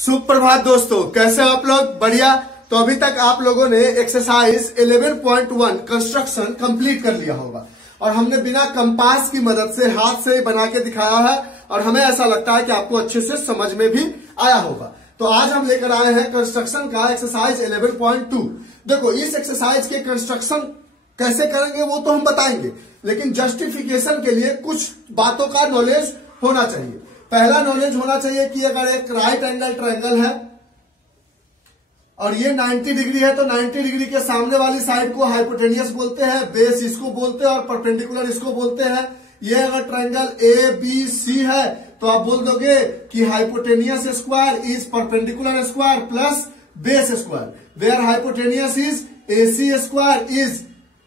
सुप्रभात दोस्तों, कैसे आप लोग? बढ़िया। तो अभी तक आप लोगों ने एक्सरसाइज 11.1 कंस्ट्रक्शन कंप्लीट कर लिया होगा और हमने बिना कंपास की मदद से हाथ से बना के दिखाया है और हमें ऐसा लगता है कि आपको अच्छे से समझ में भी आया होगा। तो आज हम लेकर आए हैं कंस्ट्रक्शन का एक्सरसाइज 11.2। देखो, इस एक्सरसाइज के कंस्ट्रक्शन कैसे करेंगे वो तो हम बताएंगे, लेकिन जस्टिफिकेशन के लिए कुछ बातों का नॉलेज होना चाहिए। पहला नॉलेज होना चाहिए कि अगर एक राइट एंगल ट्रायंगल है और ये 90 डिग्री है तो 90 डिग्री के सामने वाली साइड को हाइपोटेनियस बोलते हैं, बेस इसको बोलते हैं और परपेंडिकुलर इसको बोलते हैं। ये अगर ट्रायंगल ए बी सी है तो आप बोल दोगे कि hypotenuse square is perpendicular square plus base square, where hypotenuse is AC square is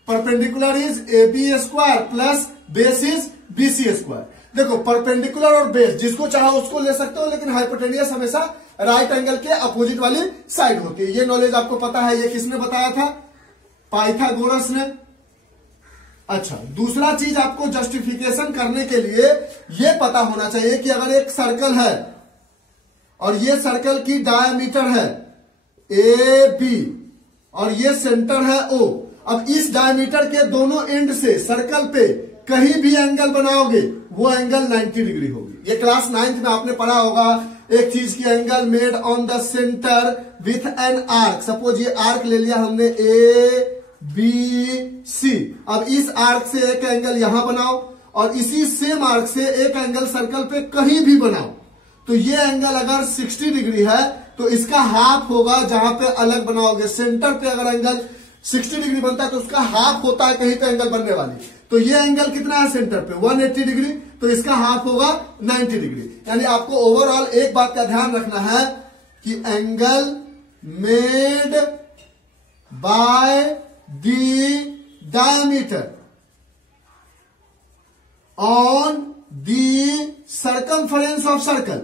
perpendicular is AB square plus base is BC square. देखो, परपेंडिकुलर और बेस जिसको चाहो उसको ले सकते हो, लेकिन हाइपोटेनियस हमेशा राइट एंगल के अपोजिट वाली साइड होती है। ये नॉलेज आपको पता है। ये किसने बताया था? पाइथागोरस ने। अच्छा, दूसरा चीज आपको जस्टिफिकेशन करने के लिए ये पता होना चाहिए कि अगर एक सर्कल है और ये सर्कल की डायमीटर है AB और ये सेंटर है O, अब इस डायमीटर के दोनों एंड से सर्कल पे कहीं भी एंगल बनाओगे वो एंगल 90 डिग्री होगी। ये क्लास 9th में आपने पढ़ा होगा एक चीज की, angle made on the centre with an arc. Suppose ये आर्क ले लिया हमने ABC। अब इस आर्क से एक एंगल यहां बनाओ और इसी सेम आर्क से एक एंगल सर्कल पे कहीं भी बनाओ, तो ये एंगल अगर 60 डिग्री है तो इसका हाफ होगा जहां पे अलग बनाओगे। सेंटर पे अगर एंगल 60 डिग्री बनता है तो उसका हाफ होता है कहीं पे एंगल बनने वाली। तो ये एंगल कितना है सेंटर पे? 180 डिग्री, तो इसका हाफ होगा 90 डिग्री। यानी आपको ओवरऑल एक बात का ध्यान रखना है कि angle made by the diameter on the circumference of circle,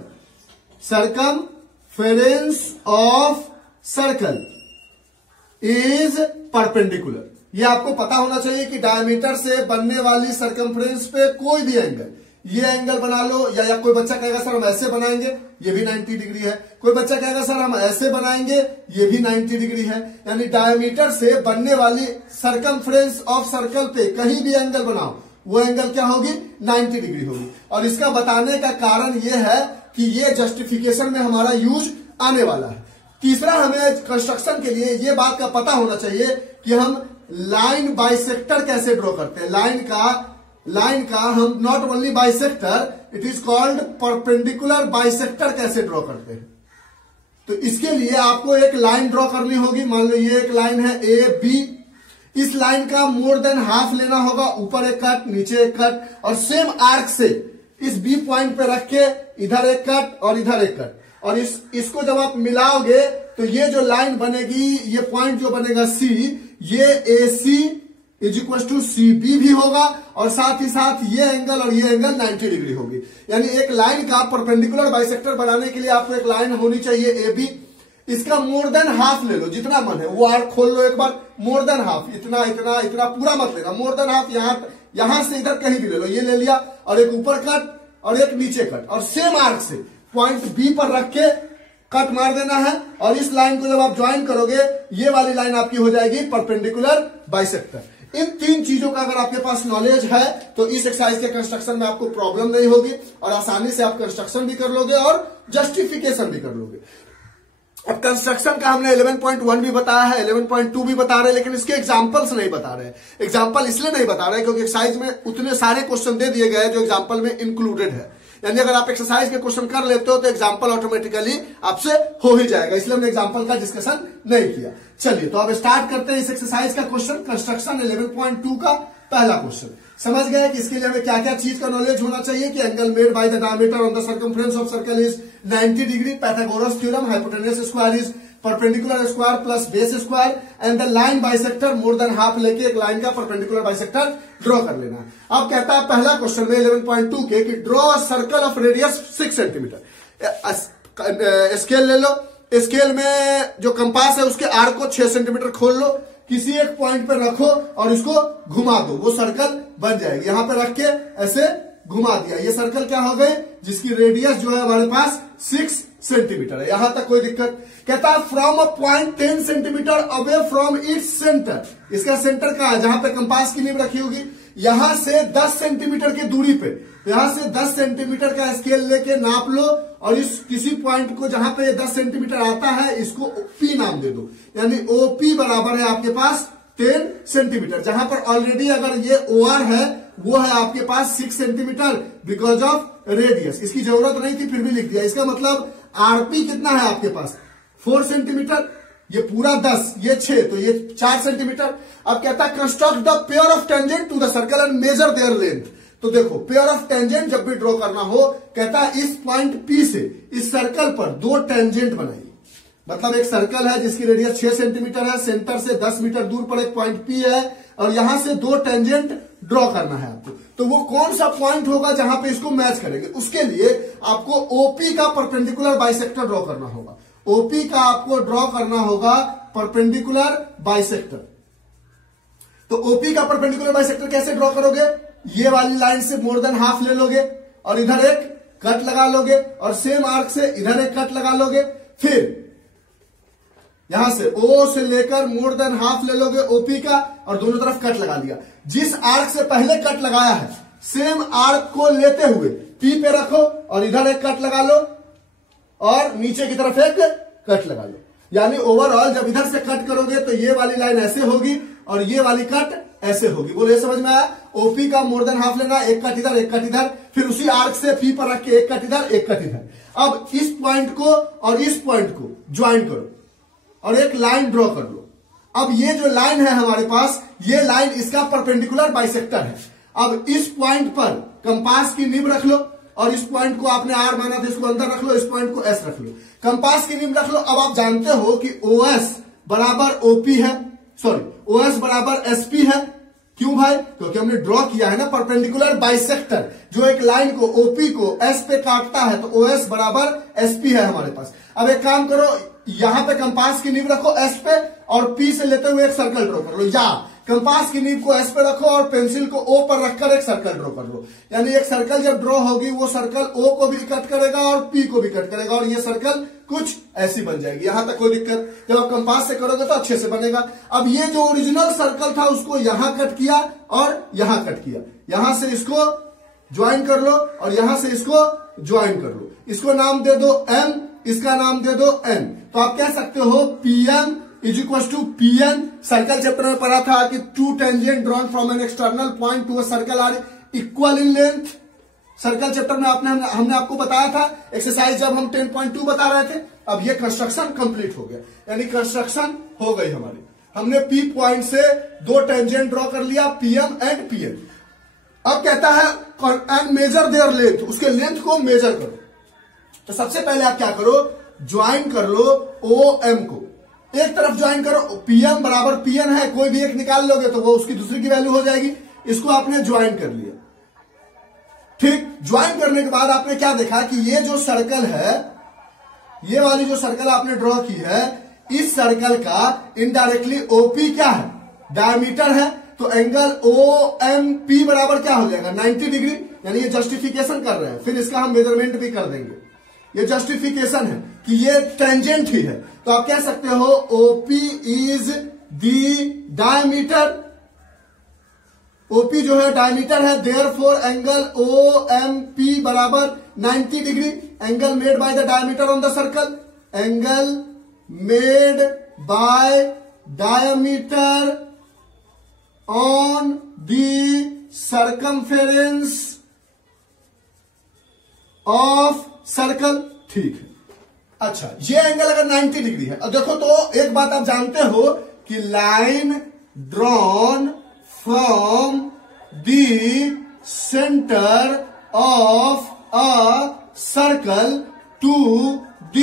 circumference of circle is perpendicular. ये आपको पता होना चाहिए कि डायमीटर से बनने वाली सर्कमफ्रेंस पे कोई भी एंगल, ये एंगल बना लो, या कोई बच्चा कहेगा सर हम ऐसे बनाएंगे, ये भी 90 डिग्री है। कोई बच्चा कहेगा सर हम ऐसे बनाएंगे, ये भी 90 डिग्री है। यानी डायमीटर से बनने वाली सर्कमफ्रेंस ऑफ सर्कल पे कहीं भी एंगल बनाओ वो एंगल क्या होगी? 90 डिग्री होगी। और इसका बताने का कारण ये है कि ये जस्टिफिकेशन में हमारा यूज आने वाला है। तीसरा, हमें कंस्ट्रक्शन के लिए ये बात का पता होना चाहिए कि हम लाइन बाइसेक्टर कैसे ड्रॉ करते हैं। लाइन का हम not only bisector, it is called perpendicular bisector कैसे ड्रॉ करते हैं। तो इसके लिए आपको एक लाइन ड्रॉ करनी होगी। मान लो ये एक लाइन है AB, इस लाइन का मोर देन हाफ लेना होगा, ऊपर एक कट नीचे एक कट, और सेम आर्क से इस B पॉइंट पे रख के इधर एक कट और इधर एक कट, और इसको जब आप मिलाओगे तो ये जो लाइन बनेगी, ये पॉइंट जो बनेगा C, ये AC is equal to CB भी होगा और साथ ही साथ ये एंगल और ये एंगल 90 डिग्री होगी। यानी एक लाइन का परपेंडिकुलर बाइसेक्टर बनाने के लिए आपको एक लाइन होनी चाहिए AB, इसका मोर देन हाफ ले लो, जितना मन है वो आर्क खोल लो एक बार, मोर देन हाफ, इतना इतना इतना पूरा मत लेना, मोर देन हाफ, यहां से इधर कहीं भी ले लो, ये ले लिया, और एक ऊपर कट और एक नीचे कट, और सेम आर्क से पॉइंट B पर रख के कट मार देना है। और इस लाइन को जब आप ज्वाइन करोगे ये वाली लाइन आपकी हो जाएगी परपेंडिकुलर बाइसेक्टर। इन तीन चीजों का अगर आपके पास नॉलेज है तो इस एक्सरसाइज के कंस्ट्रक्शन में आपको प्रॉब्लम नहीं होगी और आसानी से आप कंस्ट्रक्शन भी कर लोगे और जस्टिफिकेशन भी कर लोगे। अब कंस्ट्रक्शन का हमने 11.1 भी बताया है, 11.2 भी बता रहे हैं, लेकिन इसके एग्जांपल्स नहीं बता रहे। एग्जांपल इसलिए नहीं बता रहे क्योंकि एक्सरसाइज में उतने सारे क्वेश्चन दे दिए गए जो एग्जांपल में इंक्लूडेड है। यानी अगर आप एक्सरसाइज के क्वेश्चन कर लेते हो तो एग्जांपल ऑटोमेटिकली आपसे हो ही जाएगा, इसलिए हमने एग्जांपल का डिस्कशन नहीं किया। चलिए, तो अब स्टार्ट करते हैं इस एक्सरसाइज का क्वेश्चन। कंस्ट्रक्शन 11.2 का पहला क्वेश्चन। समझ गए कि इसके लिए हमें क्या क्या चीज का नॉलेज होना चाहिए कि angle made by the diameter on the circumference of circle is 90 degree, Pythagoras theorem, hypotenuse square is perpendicular square plus base square, and the line bisector more than half लेके एक लाइन का perpendicular bisector draw कर लेना। अब कहता है पहला question में 11.2 के कि draw a circle of radius 6 centimetre. Scale ले लो, स्केल में जो कंपास है उसके आर्क को 6 सेंटीमीटर खोल लो, किसी एक पॉइंट पे रखो और इसको घुमा दो, वो सर्कल बन जाएगी। यहां पे रख के ऐसे घुमा दिया, ये सर्कल क्या हो गए जिसकी रेडियस जो है हमारे पास 6 सेंटीमीटर है। यहां तक कोई दिक्कत? कहता है from a point 10 centimetre away from its centre, इसका सेंटर कहां है? जहां पे कंपास की नीब रखी होगी, यहां से 10 सेंटीमीटर की दूरी पे, यहां से 10 सेंटीमीटर का स्केल लेके नाप लो और इस किसी पॉइंट को जहां पे 10 सेंटीमीटर आता है इसको पी नाम दे दो, यानी ओपी बराबर है आपके पास 10 सेंटीमीटर। जहां पर ऑलरेडी अगर ये ओआर है वो है आपके पास 6 सेंटीमीटर बिकॉज ऑफ रेडियस, इसकी जरूरत नहीं थी फिर भी लिख दिया। इसका मतलब आरपी कितना है आपके पास? 4 सेंटीमीटर, ये पूरा 10, ये 6, तो ये 4 सेंटीमीटर। अब कहता है construct the pair of tangent to the circle and measure their length. तो देखो पेयर ऑफ टेंजेंट जब भी ड्रॉ करना हो, कहता है इस पॉइंट पी से इस सर्कल पर 2 टेंजेंट बनाइए। मतलब एक सर्कल है जिसकी रेडियस 6 सेंटीमीटर है, सेंटर से 10 मीटर दूर पर एक पॉइंट पी है और यहां से 2 टेंजेंट ड्रॉ करना है आपको। तो वो कौन सा पॉइंट होगा जहां पे इसको मैच करेंगे? उसके लिए आपको ओपी का परपेंडिकुलर बाइसेक्टर ड्रॉ करना होगा। ओपी का आपको ड्रॉ करना होगा परपेंडिकुलर बाइसेक्टर। तो ओपी का परपेंडिकुलर बाइसेक्टर कैसे ड्रॉ करोगे? ये वाली लाइन से मोर देन हाफ ले लोगे और इधर एक कट लगा लोगे और सेम आर्क से इधर एक कट लगा लोगे, फिर यहां से ओ से लेकर मोर देन हाफ ले लोगे ओपी का और दोनों तरफ कट लगा दिया। जिस आर्क से पहले कट लगाया है सेम आर्क को लेते हुए पी पे रखो और इधर एक कट लगा लो और नीचे की तरफ एक कट लगा लो। यानी ओवरऑल जब इधर से कट करोगे तो ये वाली लाइन ऐसे होगी और ये वाली कट ऐसे होगी। बोलो ये समझ में आया? ओपी का मोर देन हाफ लेना, एक कट इधर एक कट इधर, फिर उसी आर्क से पी पर रख के एक कट इधर एक कट इधर। अब इस पॉइंट को और इस पॉइंट को ज्वाइन करो और एक लाइन ड्रॉ कर लो। अब ये जो लाइन है हमारे पास, ये लाइन इसका परपेंडिकुलर बाइसेक्टर है। अब इस पॉइंट पर कंपास की नीब रख लो और इस पॉइंट को आपने आर माना था इसको अंदर रख लो, इस पॉइंट को एस रख लो, कंपास की नीब रख लो। अब आप जानते हो कि ओएस बराबर ओपी है, सॉरी ओएस बराबर एसपी है। क्यों भाई? क्योंकि हमने ड्रॉ किया है ना परपेंडिकुलर बाइसेक्टर, जो एक लाइन को ओपी को एस पे काटता है, तो ओएस बराबर एसपी है हमारे पास। अब एक काम करो, यहां पे कंपास की नीब रखो एस पे और पी से लेते हुए एक सर्कल ड्रॉ कर लो, या कंपास की नीब को एस पे रखो और पेंसिल को ओ पर रखकर एक सर्कल ड्रॉ कर लो। यानी एक सर्कल जब ड्रॉ होगी वो सर्कल ओ को भी कट करेगा और पी को भी कट करेगा और ये सर्कल कुछ ऐसी बन जाएगी। यहां तक कोई दिक्कत? जब आप कंपास से करोगे तो अच्छे से बनेगा। अब ये जो ओरिजिनल सर्कल था उसको यहां कट किया और यहां कट किया, यहां से इसको ज्वाइन कर लो और यहां से इसको ज्वाइन कर लो। इसको नाम दे दो एम, इसका नाम दे दो एन। तो आप कह सकते हो PM is equal to PN. Circle chapter में पढ़ा था कि 2 tangent drawn from an external point to a circle are equal in length. Circle chapter में हमने आपको बताया था एक्सरसाइज जब हम 10.2 बता रहे थे। अब ये कंस्ट्रक्शन कंप्लीट हो गया, यानी कंस्ट्रक्शन हो गई हमारी। हमने पी पॉइंट से 2 टेंजेंट ड्रॉ कर लिया, पीएम एंड पीएन। अब कहता है एंड मेजर देयर लेंथ, उसके लेंथ को मेजर करो। तो सबसे पहले आप क्या करो, ज्वाइन कर लो ओ एम को, एक तरफ ज्वाइन करो। पीएम बराबर पीएन है, कोई भी एक निकाल लोगे तो वो उसकी दूसरी की वैल्यू हो जाएगी। इसको आपने ज्वाइन कर लिया। ठीक, ज्वाइन करने के बाद आपने क्या देखा कि ये जो सर्कल है, ये वाली जो सर्कल आपने ड्रॉ की है, इस सर्कल का इनडायरेक्टली ओपी क्या है? डायमीटर है। तो एंगल ओ एम पी बराबर क्या हो जाएगा? 90 डिग्री। यानी ये जस्टिफिकेशन कर रहे हैं, फिर इसका हम मेजरमेंट भी कर देंगे। ये जस्टिफिकेशन है कि ये टेंजेंट ही है। तो आप कह सकते हो OP is the diameter, OP जो है डायमीटर है, therefore angle O M P बराबर 90 degree. Angle made by the diameter on the circle, angle made by diameter on the circumference of circle. ठीक है, अच्छा ये एंगल अगर 90 डिग्री है, अब देखो तो एक बात आप जानते हो कि line drawn from the centre of a circle to the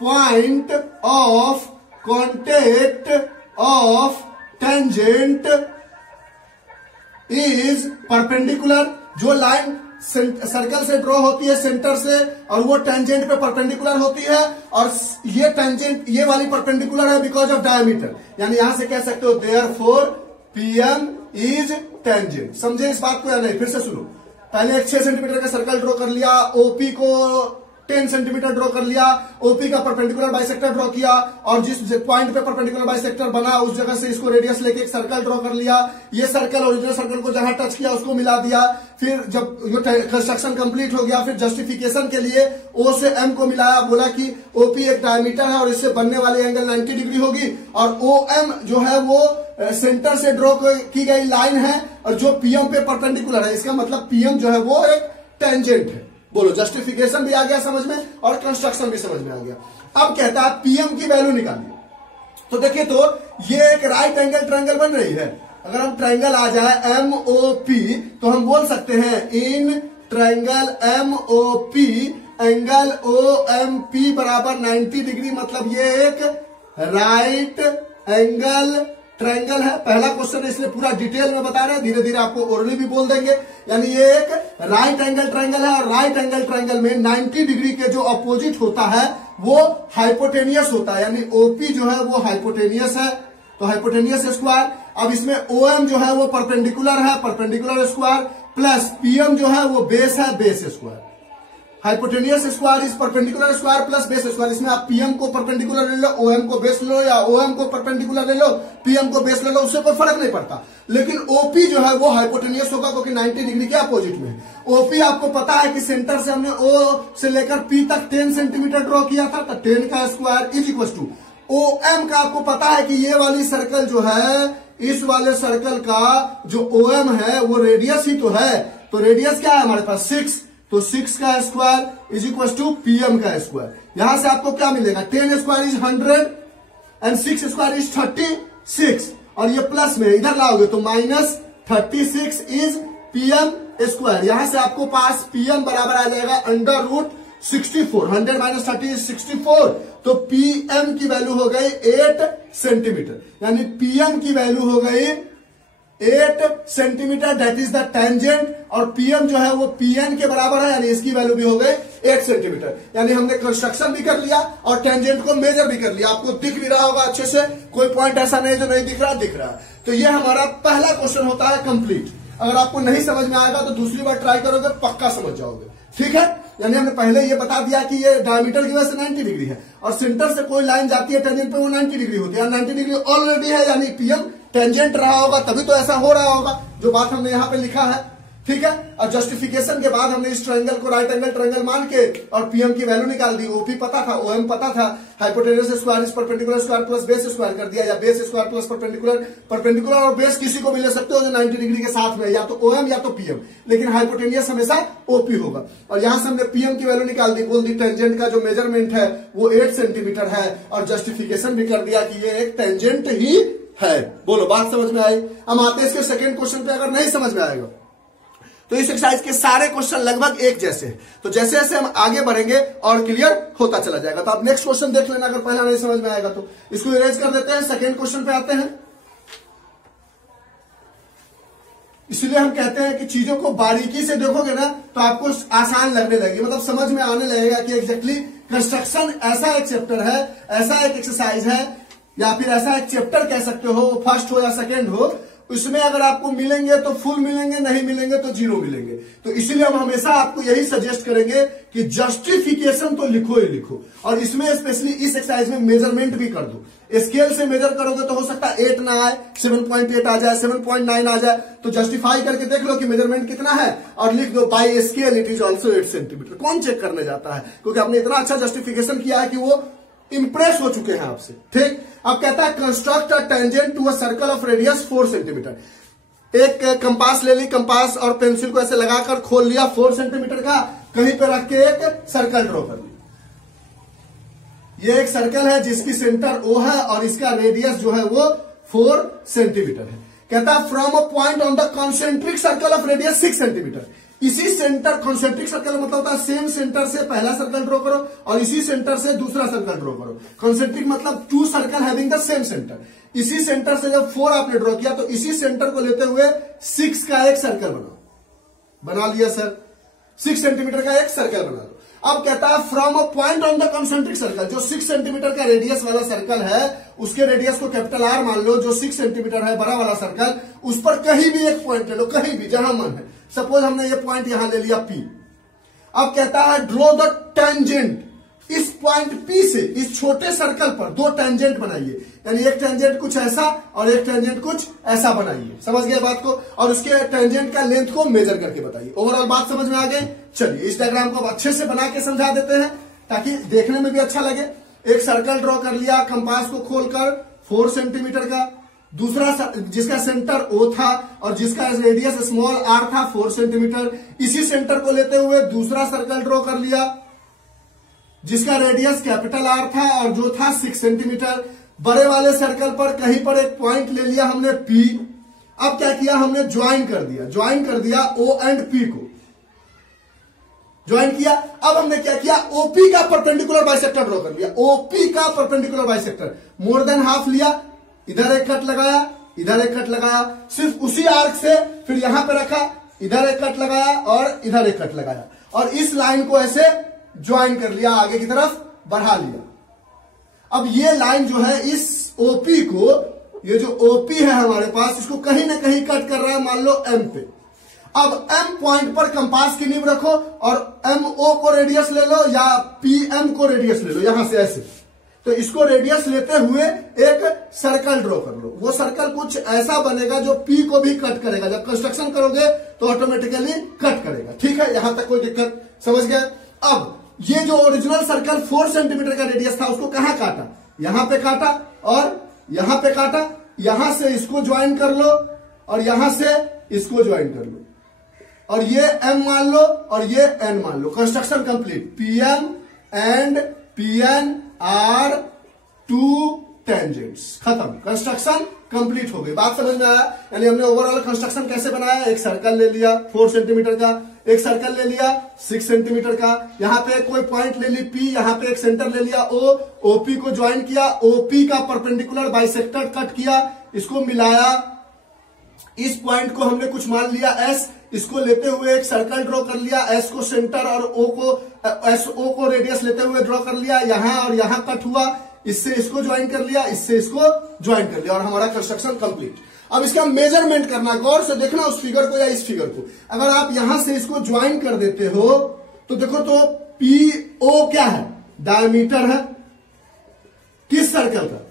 point of contact of tangent is perpendicular. जो लाइन सर्कल से ड्रॉ होती है सेंटर से और वो टेंजेंट पे परपेंडिकुलर होती है, और ये टेंजेंट ये वाली परपेंडिकुलर है बिकॉज ऑफ डायमीटर। यानी यहां से कह सकते हो देयरफॉर पीएम इज टेंजेंट। समझे इस बात को या नहीं? फिर से सुनो, पहले एक 6 सेंटीमीटर का सर्कल ड्रॉ कर लिया, ओपी को 10 सेंटीमीटर ड्रॉ कर लिया, ओपी का परपेंडिकुलर बाइसेक्टर ड्रॉ किया और जिस पॉइंट पे परपेंडिकुलर बाइसेक्टर बना उस जगह से इसको रेडियस लेके एक सर्कल ड्रॉ कर लिया, ये सर्कल ओरिजिनल सर्कल को जहां टच किया उसको मिला दिया। फिर जब कंस्ट्रक्शन कंप्लीट हो गया, फिर जस्टिफिकेशन के लिए ओ से एम को मिलाया, बोला कि ओपी एक डायमीटर है और इससे बनने वाली एंगल 90 डिग्री होगी और ओ एम जो है वो सेंटर से ड्रॉ की गई लाइन है और जो पीएम पे परपेंडिकुलर है, इसका मतलब पीएम जो है वो एक टेंजेंट है। बोलो, जस्टिफिकेशन भी आ गया समझ में और कंस्ट्रक्शन भी समझ में आ गया। अब कहता है पीएम की वैल्यू निकालिए। तो देखिए, तो ये एक राइट एंगल ट्रायंगल बन रही है। अगर हम ट्रायंगल आ जाए एमओपी तो हम बोल सकते हैं in triangle MOP angle OMP बराबर 90 डिग्री, मतलब ये एक राइट एंगल ट्रायंगल है। पहला क्वेश्चन है इसलिए पूरा डिटेल में बता रहे हैं, धीरे धीरे आपको ओरली भी बोल देंगे। यानी ये एक राइट एंगल ट्रायंगल है और राइट एंगल ट्रायंगल में 90 डिग्री के जो अपोजिट होता है वो हाइपोटेनियस होता है, यानी ओपी जो है वो हाइपोटेनियस है, तो हाइपोटेनियस स्क्वायर। अब इसमें ओएम जो है वो परपेंडिकुलर है, परपेंडिकुलर स्क्वायर प्लस पीएम जो है वो बेस है, base square. Hypotenuse square is perpendicular square plus base square. इसमें आप पीएम को परपेंडिकुलर ले लो, ओएम को बेस ले लो, या ओएम को परपेंडिकुलर ले लो, पीएम को बेस ले लो, उससे कोई फर्क नहीं पड़ता। लेकिन ओपी जो है वो हाइपोटेनियस होगा क्योंकि 90 डिग्री के अपोजिट में है। ओपी आपको पता है कि सेंटर से हमने ओ से लेकर पी तक 10 सेंटीमीटर ड्रॉ किया था, तो 10 का square is equal to OM का आपको पता है कि ये वाली सर्कल जो है, इस वाले सर्कल का जो ओएम है वो रेडियस ही तो है, तो रेडियस क्या है हमारे पास 6, तो 6 का square is equal to PM का स्क्वायर। यहां से आपको क्या मिलेगा, 10 square is 100 and 6 square is 36 और ये प्लस में इधर लाओगे तो माइनस 36 इज पीएम स्क्वायर। यहां से आपको पास पीएम बराबर आ जाएगा अंडर रूट 64, 100 माइनस 30 इज 64, तो पीएम की वैल्यू हो गई 8 सेंटीमीटर, यानी पीएम की वैल्यू हो गई 8 centimetre, that is the tangent. और पीएम जो है वो पीएन के बराबर है, यानी इसकी वैल्यू भी हो गई 8 सेंटीमीटर। यानी हमने कंस्ट्रक्शन भी कर लिया और टेंजेंट को मेजर भी कर लिया। आपको दिख भी रहा होगा अच्छे से, कोई पॉइंट ऐसा नहीं जो नहीं दिख रहा, दिख रहा है। तो ये हमारा पहला क्वेश्चन होता है कंप्लीट। अगर आपको नहीं समझ में आएगा तो दूसरी बार ट्राई करोगे, पक्का समझ जाओगे। ठीक है, यानी हमने पहले ये बता दिया कि ये डायमीटर की वजह से 90 डिग्री है और सेंटर से कोई लाइन जाती है टेंजेंट पे वो 90 डिग्री होती है, 90 डिग्री ऑलरेडी है, यानी पीएम टेंजेंट रहा होगा तभी तो ऐसा हो रहा होगा जो बात हमने यहां पे लिखा है। ठीक है, और जस्टिफिकेशन के बाद हमने इस ट्रायंगल को राइट एंगल ट्रायंगल मान के और पीएम की वैल्यू निकाल दी। ओपी पता था, ओएम पता था, hypotenuse square is perpendicular square plus base square कर दिया, या base square plus perpendicular. Perpendicular और बेस किसी को भी ले सकते हो जो 90 डिग्री के साथ में, या तो ओएम या तो पीएम, लेकिन हाइपोटेनियस हमेशा ओपी होगा। और यहां से हमने पीएम की वैल्यू निकाल दी, बोल दी टेंजेंट का जो मेजरमेंट है वो 8 सेंटीमीटर है और जस्टिफिकेशन भी कर दिया कि ये एक टेंजेंट ही है। बोलो, बात समझ में आई। हम आते हैं इसके सेकंड क्वेश्चन पे। अगर नहीं समझ में आएगा तो इस एक्सरसाइज के सारे क्वेश्चन लगभग एक जैसे हैं, तो जैसे जैसे हम आगे बढ़ेंगे और क्लियर होता चला जाएगा। तो आप नेक्स्ट क्वेश्चन देख लेना, अगर पहला नहीं समझ में आएगा तो इसको इरेज कर देते हैं। सेकंड क्वेश्चन पे आते हैं। इसलिए हम कहते हैं कि चीजों को बारीकी से देखोगे ना तो आपको आसान लगने लगेगी, मतलब समझ में आने लगेगा कि एग्जैक्टली कंस्ट्रक्शन ऐसा एक चैप्टर है, ऐसा एक एक्सरसाइज है, या फिर ऐसा एक चैप्टर कह सकते हो, फर्स्ट हो या सेकेंड हो, उसमें अगर आपको मिलेंगे तो फुल मिलेंगे, नहीं मिलेंगे तो जीरो मिलेंगे। तो इसीलिए हम हमेशा आपको यही सजेस्ट करेंगे कि जस्टिफिकेशन तो लिखो ही लिखो, और इसमें स्पेशली इस एक्सरसाइज में मेजरमेंट भी कर दो। स्केल से मेजर करोगे तो हो सकता है 8 ना आए, 7.8 आ जाए, 7.9 आ जाए, तो जस्टिफाई करके देख लो कि मेजरमेंट कितना है और लिख दो by scale it is also 8 centimetre. कौन चेक करने जाता है, क्योंकि आपने इतना अच्छा जस्टिफिकेशन किया है कि वो इंप्रेस हो चुके हैं आपसे। ठीक, अब कहता है construct a tangent to a circle of radius 4 centimetre. एक कंपास ले ली, कंपास और पेंसिल को ऐसे लगाकर खोल लिया 4 सेंटीमीटर का, कहीं पे रख के एक सर्कल ड्रॉ कर लिया। ये एक सर्कल है जिसकी सेंटर O है और इसका रेडियस जो है वो 4 सेंटीमीटर है। कहता है from a point on the concentric circle of radius 6 centimetre. इसी सेंटर, कॉन्सेंट्रिक सर्कल मतलब होता है सेम सेंटर से पहला सर्कल ड्रॉ करो और इसी सेंटर से दूसरा सर्कल ड्रॉ करो। कॉन्सेंट्रिक मतलब 2 circle having the same centre. इसी सेंटर से जब 4 आपने ड्रॉ किया तो इसी सेंटर को लेते हुए 6 का एक सर्कल बना लिया सर, 6 सेंटीमीटर का एक सर्कल बना लो। अब कहता है from a point on the concentric circle, जो 6 सेंटीमीटर का रेडियस वाला सर्कल है उसके रेडियस को कैपिटल आर मान लो, जो 6 सेंटीमीटर है बड़ा वाला सर्कल, उस पर कहीं भी एक पॉइंट ले लो, कहीं भी जहां मन है। सपोज हमने ये पॉइंट यहां ले लिया P, अब कहता है ड्रॉ द टेंजेंट, इस पॉइंट P से इस छोटे सर्कल पर दो टेंजेंट बनाइए, यानी एक टेंजेंट कुछ ऐसा और एक टेंजेंट कुछ ऐसा बनाइए। समझ गए बात को? और उसके टेंजेंट का लेंथ को मेजर करके बताइए। ओवरऑल बात समझ में आ गई? चलिए इस डायग्राम को अच्छे से बना के समझा देते हैं ताकि देखने में भी अच्छा लगे। एक सर्कल ड्रॉ कर लिया कंपास को खोलकर 4 सेंटीमीटर का, दूसरा जिसका सेंटर O था और जिसका रेडियस स्मॉल r था 4 सेंटीमीटर, इसी सेंटर को लेते हुए दूसरा सर्कल ड्रॉ कर लिया जिसका रेडियस कैपिटल R था और जो था 6 सेंटीमीटर। बड़े वाले सर्कल पर कहीं पर एक पॉइंट ले लिया हमने P। अब क्या किया हमने? ज्वाइन कर दिया O एंड P को ज्वाइन किया। अब हमने क्या किया? OP का परपेंडिकुलर बाइसेक्टर ड्रॉ कर लिया। OP का perpendicular bisector more than half लिया, इधर एक कट लगाया, इधर एक कट लगाया, सिर्फ उसी आर्क से फिर यहां पे रखा, इधर एक कट लगाया और इधर एक कट लगाया और इस लाइन को ऐसे ज्वाइन कर लिया, आगे की तरफ बढ़ा लिया। अब ये लाइन जो है इस OP को, ये जो OP है हमारे पास, इसको कहीं ना कहीं कट कर रहा है, मान लो M पे। अब M पॉइंट पर कंपास की नींव रखो और MO को रेडियस ले लो या PM को रेडियस ले लो, यहां से ऐसे। तो इसको रेडियस लेते हुए एक सर्कल ड्रॉ कर लो। वो सर्कल कुछ ऐसा बनेगा जो P को भी कट करेगा। जब कंस्ट्रक्शन करोगे तो ऑटोमेटिकली कट करेगा। ठीक है, यहां तक कोई दिक्कत? समझ गए? अब ये जो ओरिजिनल सर्कल 4 सेंटीमीटर का रेडियस था उसको कहां काटा? यहां पे काटा और यहां पे काटा। यहां से इसको ज्वाइन कर लो और यहां से इसको ज्वाइन कर लो और ये M मान लो और ये N मान लो। Construction complete. PM and PN are 2 tangents, खत्म। कंस्ट्रक्शन कंप्लीट हो गई। बात समझ में आया? यानी हमने ओवरऑल कंस्ट्रक्शन कैसे बनाया? एक सर्कल ले लिया 4 सेंटीमीटर का, एक सर्कल ले लिया 6 सेंटीमीटर का, यहां पे कोई पॉइंट ले ली P, यहां पे एक सेंटर ले लिया O, OP को ज्वाइन किया, OP का परपेंडिकुलर बाइसेक्टर कट किया, इसको मिलाया, इस पॉइंट को हमने कुछ मान लिया S, इसको लेते हुए एक सर्कल ड्रॉ कर लिया, S को सेंटर और SO को रेडियस लेते हुए ड्रॉ कर लिया, यहां और यहां कट हुआ, इससे इसको ज्वाइन कर लिया, इससे इसको ज्वाइन कर लिया और हमारा कंस्ट्रक्शन कंप्लीट। अब इसका मेजरमेंट करना, गौर से देखना उस फिगर को या इस फिगर को। अगर आप यहां से इसको ज्वाइन कर देते हो तो देखो तो PO क्या है? डायमीटर है किस सर्कल का?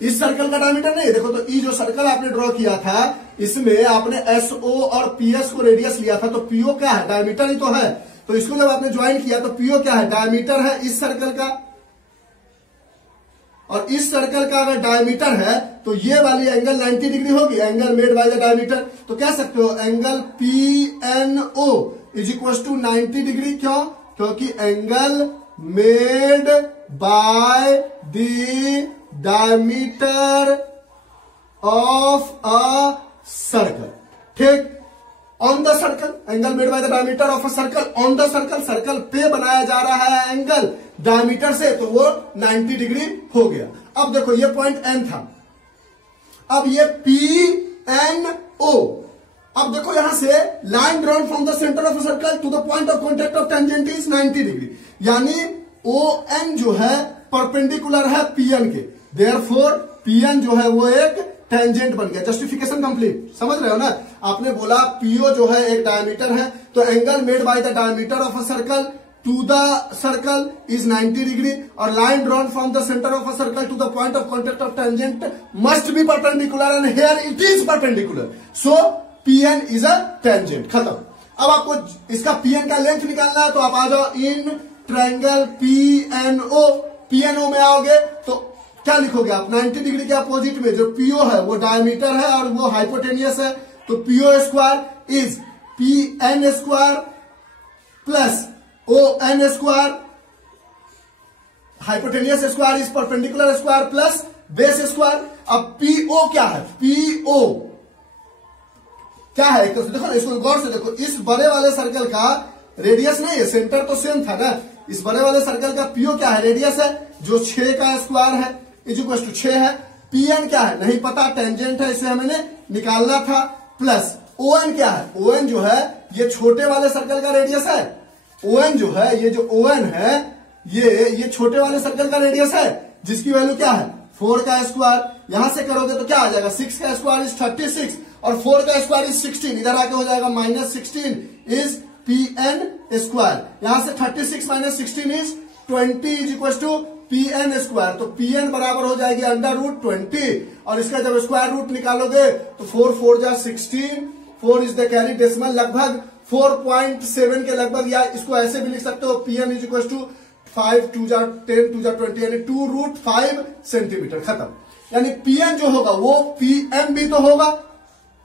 इस सर्कल का डायमीटर नहीं है। देखो तो जो सर्कल आपने ड्रॉ किया था इसमें आपने SO और PS को रेडियस लिया था, तो PO क्या है? डायमीटर ही तो है। तो इसको जब आपने ज्वाइन किया तो PO क्या है? डायमीटर है इस सर्कल का, और इस सर्कल का अगर डायमीटर है तो ये वाली एंगल 90 डिग्री होगी, angle made by the diameter. तो कह सकते हो angle PNO is equal to 90 degree. क्यों? क्योंकि angle made by the diameter of a circle. ठीक, on the circle, angle made by the diameter of a circle on the circle, circle पे बनाया जा रहा है एंगल डायमीटर से, तो वो 90 डिग्री हो गया। अब देखो ये पॉइंट N था, अब ये PNO। अब देखो यहां से line drawn from the centre of a circle to the point of contact of tangent is 90 degree, यानी ON जो है परपेंडिकुलर है PN के, देयरफॉर PN जो है वो एक टेंजेंट बन गया। Justification complete. समझ रहे हो ना? आपने बोला PO जो है एक डायमीटर है, तो angle made by the diameter of a circle to the circle is 90 degree, और line drawn from the centre of a circle to the point of contact of tangent must be perpendicular and here it is perpendicular, so PN is a tangent. खत्म। अब आपको इसका PN का length निकालना है, तो आप आ जाओ इन ट्रायंगल PNO। PNO में आओगे तो क्या लिखोगे आप? 90 डिग्री के अपोजिट में जो PO है वो डायमीटर है और वो हाइपोटेनियस है, तो PO square is PN square plus ON square, hypotenuse square is perpendicular square plus base square. अब PO क्या है? PO क्या है? देखो ना, इसको गौर से देखो, इस बड़े वाले सर्कल का रेडियस नहीं है, सेंटर तो सेम था ना। इस बड़े वाले सर्कल का PO क्या है? रेडियस है, जो 6 का स्क्वायर है इज इक्वल टू 6 है। PN क्या है? नहीं पता, टेंजेंट है, इसे हमें निकालना था, प्लस ON क्या है? ON जो है ये छोटे वाले सर्कल का रेडियस है। ON जो है, ये जो ON है ये छोटे वाले सर्कल का रेडियस है, जिसकी वैल्यू क्या है? 4 का स्क्वायर। यहां से करोगे तो क्या आ जाएगा? 6 का स्क्वायर इज 36 और 4 का स्क्वायर इज 16, इधर आके हो जाएगा -16 इज पी एन स्क्वायर। यहां से 36 minus 16 is 20 is equal to P N square. तो पी एन बराबर हो जाएगी अंडर रूट 20 और इसका जब स्क्वायर रूट निकालोगे तो 4 4 जा 16, 4 इज द कैरी डेसिमल, लगभग 4.7 के लगभग, या इसको ऐसे भी लिख सकते हो P N is equal to 5 2 जा 10 2 जा 20 यानी 2√5 सेंटीमीटर। खत्म। यानी पी एन जो होगा वो पी एम भी तो होगा,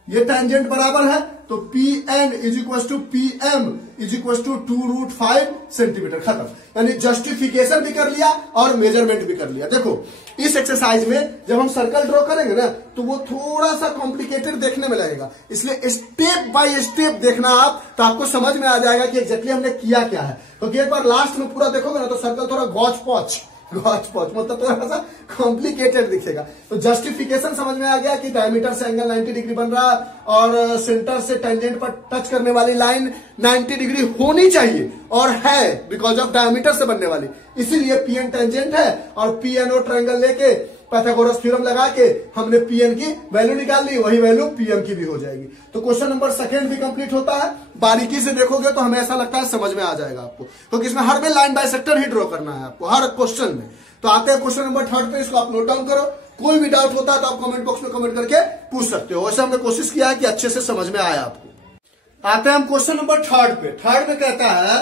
ये टेंजेंट बराबर है, तो P N is equal to P M is equal to 2√5 centimetre. खत्म। यानी जस्टिफिकेशन भी कर लिया और मेजरमेंट भी कर लिया। देखो इस एक्सरसाइज में जब हम सर्कल ड्रॉ करेंगे ना तो वो थोड़ा सा कॉम्प्लिकेटेड देखने में लगेगा, इसलिए स्टेप बाय स्टेप देखना आप, तो आपको समझ में आ जाएगा कि एग्जैक्टली हमने किया क्या है। क्योंकि एक बार लास्ट में पूरा देखोगे ना तो सर्कल थोड़ा गॉच पॉच मतलब थोड़ा सा कॉम्प्लिकेटेड दिखेगा। तो जस्टिफिकेशन समझ में आ गया कि डायमीटर से एंगल 90 डिग्री बन रहा है और सेंटर से टेंजेंट पर टच करने वाली लाइन 90 डिग्री होनी चाहिए और है बिकॉज ऑफ डायमीटर से बनने वाली, इसीलिए पीएन टेंजेंट है। और पीएनओ ट्रायंगल लेके पाइथागोरस थ्योरम लगा के हमने पीएन की वैल्यू निकाल ली, वही वैल्यू पीएम की भी हो जाएगी। तो क्वेश्चन नंबर सेकंड भी कंप्लीट होता है। बारीकी से देखोगे तो हमें ऐसा लगता है समझ में आ जाएगा आपको, क्योंकि इसमें हर में line by sector he draw करना है आपको हर क्वेश्चन में। तो आते हैं क्वेश्चन नंबर थर्ड पे, इसको आप नोट डाउन करो। कोई भी डाउट होता है तो आप कमेंट बॉक्स में कमेंट करके पूछ सकते हो। वैसे हमने कोशिश किया है कि अच्छे से समझ में आया आपको। आते हैं हम क्वेश्चन नंबर थर्ड पे। थर्ड में कहता है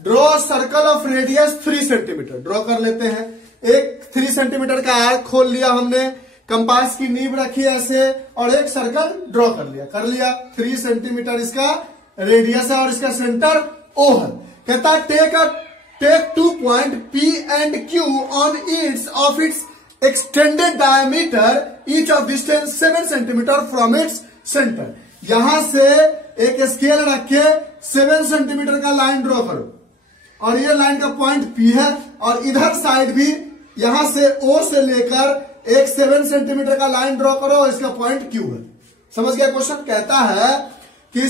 draw circle of radius 3 centimetre. Draw कर लेते हैं। एक 3 सेंटीमीटर का आर्क खोल लिया हमने, कंपास की नींव रखी ऐसे और एक सर्कल ड्रॉ कर लिया। 3 सेंटीमीटर इसका रेडियस है और इसका सेंटर O है। कहता है take 2 point P and Q on each of its extended diameter, each of distance 7 centimetre from its center। यहां से एक स्केल रख के 7 सेंटीमीटर का लाइन ड्रॉ करो और ये लाइन का पॉइंट P है और इधर साइड भी यहां से O से लेकर एक 7 सेंटीमीटर का लाइन ड्रॉ करो और इसका पॉइंट Q है। समझ गया क्वेश्चन? कहता है कि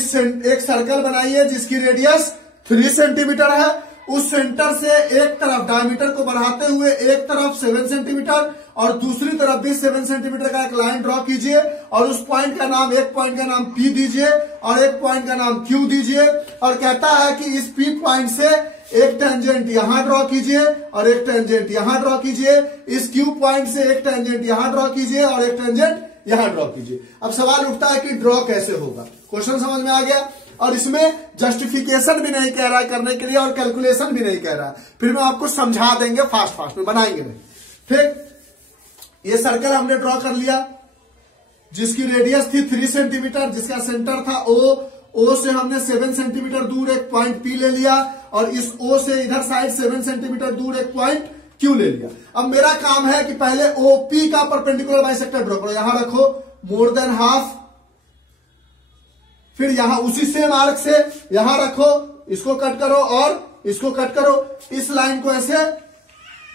एक सर्कल बनाइए जिसकी रेडियस 3 सेंटीमीटर है, उस सेंटर से एक तरफ डायमीटर को बढ़ाते हुए एक तरफ 7 सेंटीमीटर और दूसरी तरफ भी 7 सेंटीमीटर का एक लाइन ड्रॉ कीजिए और उस पॉइंट का नाम, एक पॉइंट का नाम P दीजिए और एक पॉइंट का नाम Q दीजिए। और कहता है कि इस P पॉइंट से एक टेंजेंट यहां ड्रॉ कीजिए और एक टेंजेंट यहां ड्रॉ कीजिए। इस Q पॉइंट से एक टेंजेंट यहां ड्रॉ कीजिए और एक टेंजेंट यहां ड्रॉ कीजिए। अब सवाल उठता है कि ड्रॉ कैसे होगा। क्वेश्चन समझ में आ गया और इसमें जस्टिफिकेशन भी नहीं कह रहा है करने के लिए और कैलकुलेशन भी नहीं कह रहा है, फिर मैं आपको समझा देंगे, फास्ट में बनाएंगे नहीं। फिर ये सर्कल हमने ड्रॉ कर लिया जिसकी रेडियस थी 3 सेंटीमीटर, जिसका सेंटर था O से हमने 7 सेंटीमीटर दूर एक पॉइंट P ले लिया और इस O से इधर साइड 7 सेंटीमीटर दूर एक पॉइंट Q ले लिया। अब मेरा काम है कि पहले OP का परपेंडिकुलर बाइसेक्टर ड्रॉ करो। यहां रखो मोर देन हाफ, फिर यहां उसी सेम आर्क से यहां रखो, इसको कट करो और इसको कट करो, इस लाइन को ऐसे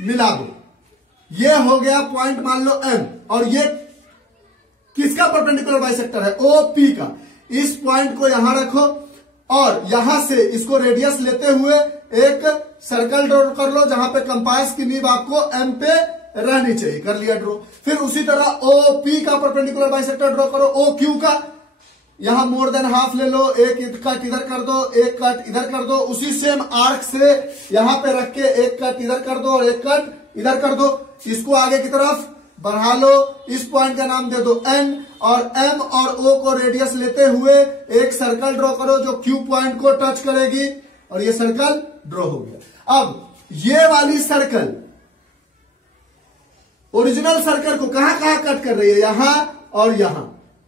मिला दो। ये हो गया पॉइंट मान लो M और ये किसका परपेंडिकुलर बाइसेक्टर है? OP का। इस पॉइंट को यहां रखो और यहां से इसको रेडियस लेते हुए एक सर्कल ड्रॉ कर लो जहां पे कंपास की नींव आपको M पे रहनी चाहिए। कर लिया ड्रॉ। फिर उसी तरह OP का परपेंडिकुलर बाइसेक्टर ड्रॉ करो, OQ का। यहां मोर देन हाफ ले लो, एक कट इधर कर दो, एक कट इधर कर दो, उसी सेम आर्क से यहां पे रख के एक कट इधर कर दो और एक कट इधर कर दो। इसको आगे की तरफ बढ़ा लो, इस पॉइंट का नाम दे दो N और M और O को रेडियस लेते हुए एक सर्कल ड्रॉ करो जो Q पॉइंट को टच करेगी और ये सर्कल ड्रॉ हो गया। अब ये वाली सर्कल ओरिजिनल सर्कल को कहां कहां कट कर रही है? यहां और यहां।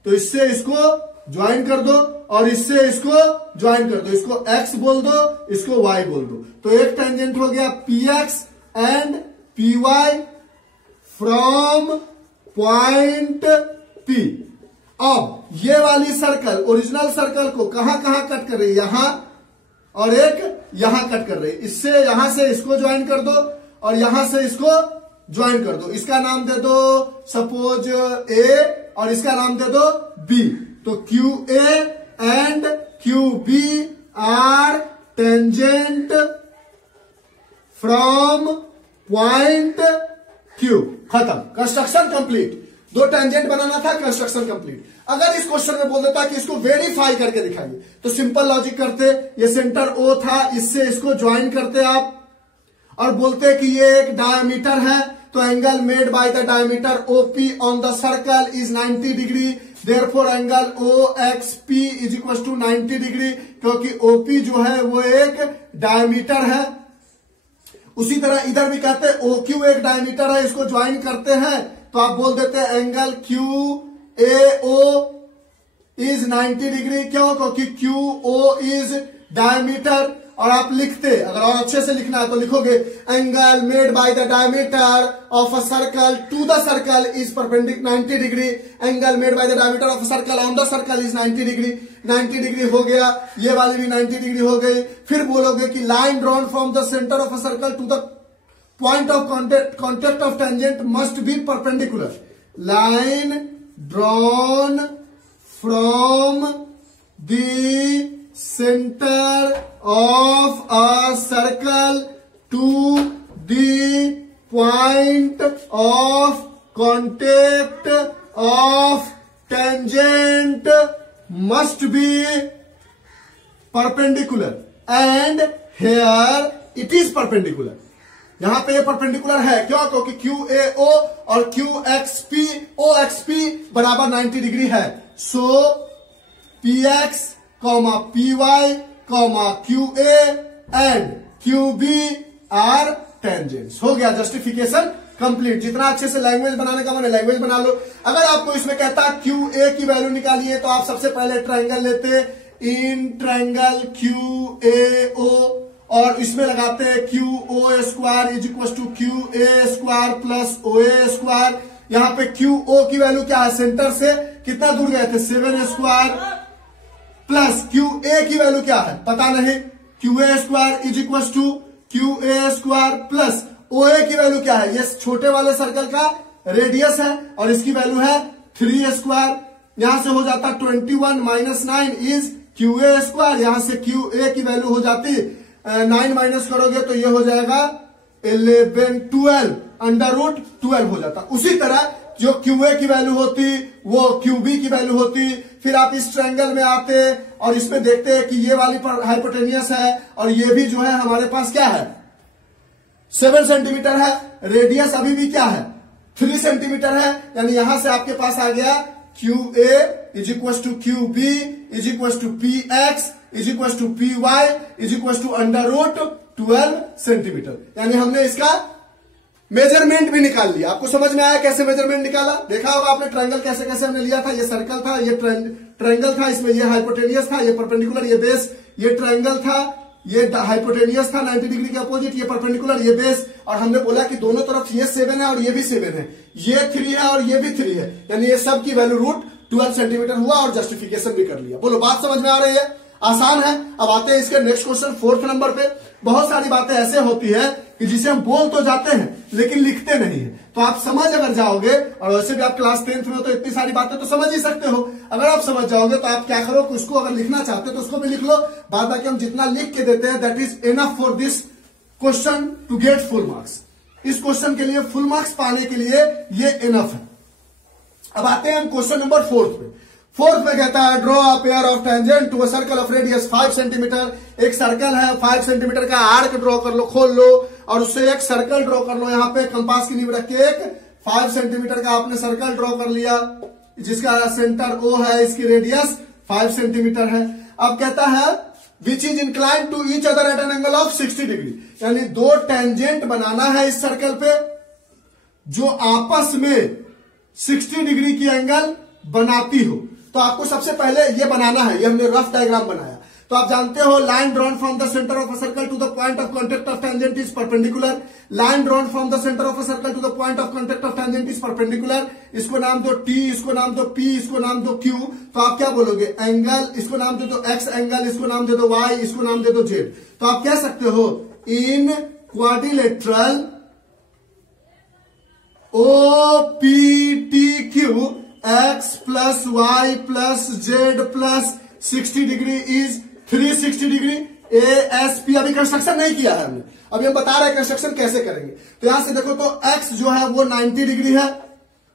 तो इससे इसको ज्वाइन कर दो और इससे इसको ज्वाइन कर दो। इसको X बोल दो, इसको Y बोल दो। तो एक टेंजेंट हो गया PX and PY from point P। अब ये वाली सर्कल ओरिजिनल सर्कल को कहां कहां कट कर रही है? यहां और एक यहां कट कर रही है। इससे यहां से इसको ज्वाइन कर दो और यहां से इसको ज्वाइन कर दो। इसका नाम दे दो सपोज A और इसका नाम दे दो B। तो QA and QB are tangent from point Q। खत्म, कंस्ट्रक्शन कंप्लीट। दो टेंजेंट बनाना था, कंस्ट्रक्शन कंप्लीट। अगर इस क्वेश्चन में बोल देता कि इसको वेरीफाई करके दिखाइए, तो सिंपल लॉजिक करते, ये सेंटर ओ था, इससे इसको ज्वाइन करते आप और बोलते कि ये एक डायमीटर है, तो angle made by the diameter OP on the circle is 90 degree, therefore angle OXP is equal to 90 degree, क्योंकि OP जो है वो एक डायमीटर है। उसी तरह इधर भी कहते हैं OQ एक डायमीटर है, इसको ज्वाइन करते हैं तो आप बोल देते हैं एंगल QAO इज 90 डिग्री। क्यों? क्योंकि QO इज डायमीटर। और आप लिखते, अगर और अच्छे से लिखना है तो लिखोगे angle made by the diameter of a circle to the circle is perpendicular 90 degree, angle made by the diameter of a circle on the circle is 90 degree. 90 degree हो गया, ये वाली भी 90 डिग्री हो गई। फिर बोलोगे कि line drawn from the centre of a circle to the point of contact of tangent must be perpendicular. Line drawn from the center of a circle to the point of contact of tangent must be perpendicular and here it is perpendicular। यहां पे ये perpendicular है। क्यों? क्योंकि QAO और OXP बराबर 90 degree है। So PX PY QA and QB are tangents. हो गया जस्टिफिकेशन कंप्लीट। जितना अच्छे से लैंग्वेज बनाने का मैंने लैंग्वेज बना लो। अगर आपको इसमें कहता QA की वैल्यू निकालिए तो आप सबसे पहले ट्रायंगल लेते, इन ट्रायंगल QAO और इसमें लगाते हैं QO square is equal to QA square plus OA square. यहां पे QO की वैल्यू क्या है? सेंटर से कितना दूर गए थे? 7 स्क्वायर प्लस QA की वैल्यू क्या है? पता नहीं। QA square is equal to QA square plus OA की वैल्यू क्या है? ये छोटे वाले सर्कल का रेडियस है और इसकी वैल्यू है 3 स्क्वायर। यहां से हो जाता 21 माइनस 9 इज QA स्क्वायर। यहां से QA की वैल्यू हो जाती 9 माइनस करोगे तो ये हो जाएगा 11 12 अंडर रूट 12 हो जाता। उसी तरह जो QA की वैल्यू होती वो QB की वैल्यू होती। फिर आप इस ट्रायंगल में आते और इसमें देखते हैं कि ये वाली हाइपोटेनियस है और ये भी जो है हमारे पास क्या है? 7 सेंटीमीटर है। रेडियस अभी भी क्या है? 3 सेंटीमीटर है। यानी यहां से आपके पास आ गया QA is equal to QB is equal to PX is equal to PY is equal to under root 12 centimetre. यानी हमने इसका मेजरमेंट भी निकाल लिया। आपको समझ में आया कैसे मेजरमेंट निकाला? देखा होगा आपने ट्रायंगल कैसे कैसे हमने लिया था। ये सर्कल था, ये ट्रायंगल था, इसमें ये हाइपोटेनियस था, ये परपेंडिकुलर, ये बेस, ये ट्रायंगल था, ये हाइपोटेनियस था 90 डिग्री के अपोजिट, ये परपेंडिकुलर, ये बेस। और हमने बोला कि दोनों तरफ ये 7 है और ये भी 7 है, ये 3 है और ये भी 3 है। यानी ये सब की वैल्यू रूट 12 सेंटीमीटर हुआ और जस्टिफिकेशन भी कर लिया। बोलो बात समझ में आ रही है? आसान है। अब आते हैं इसके नेक्स्ट क्वेश्चन 4th नंबर पे। बहुत सारी बातें ऐसे होती है कि जिसे हम बोल तो जाते हैं लेकिन लिखते नहीं है। तो आप समझ अगर जाओगे, और वैसे भी आप क्लास 10th में हो तो इतनी सारी बातें तो समझ ही सकते हो। अगर आप समझ जाओगे तो आप क्या करो, उसको अगर लिखना चाहते हो तो उसको भी लिख लो। बाद बाकी हम जितना लिख के देते हैं that is enough for this question to get full marks. इस क्वेश्चन के लिए फुल मार्क्स पाने के लिए ये इनफ है। अब आते हैं हम क्वेश्चन नंबर 4th पे। 4th में कहता है draw a pair of tangent to a circle of radius 5 centimetre. एक सर्कल है, 5 सेंटीमीटर का आर्क ड्रॉ कर लो, खोल लो और उससे एक सर्कल ड्रॉ कर लो। यहां पे कंपास की नींव रख के एक 5 सेंटीमीटर का आपने सर्कल ड्रॉ कर लिया जिसका सेंटर O है, इसकी रेडियस 5 सेंटीमीटर है। अब कहता है which is inclined to each other at an angle of 60 degree. यानी दो टेंजेंट बनाना है इस सर्कल पे जो आपस में 60 डिग्री की एंगल बनाती हो। तो आपको सबसे पहले ये बनाना है। ये हमने रफ डायग्राम बनाया। तो आप जानते हो line drawn from the centre of a circle to the point of contact of tangent is perpendicular. Line drawn from the centre of a circle to the point of contact of tangent is perpendicular. इसको नाम दो T, इसको नाम दो P, इसको नाम दो Q। तो आप क्या बोलोगे? एंगल, इसको नाम दे दो X एंगल, इसको नाम दे दो Y, इसको नाम दे दो Z। तो आप कह सकते हो इन quadrilateral OPTQ X plus Y plus Z plus 60 degree is 360 degree. ASP अभी कंस्ट्रक्शन नहीं किया है हमने, अभी हम बता रहे हैं कंस्ट्रक्शन कैसे करेंगे। तो यहां से देखो तो X जो है वो 90 डिग्री है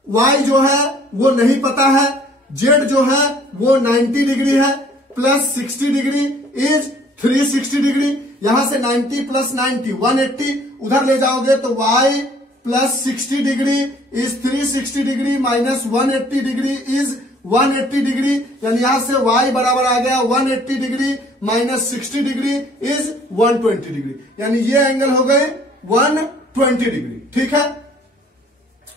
y जो है वो नहीं पता है, z जो है वो 90 डिग्री है, प्लस 60 डिग्री इज 360 डिग्री। यहां से 90 प्लस 90 180, उधर ले जाओगे तो y plus 60 degree is 360 degree minus 180 degree is 180 degree, यानी यहां से y बराबर आ गया 180 degree minus 60 degree is 120 degree, यानी ये एंगल हो गए 120 डिग्री। ठीक है,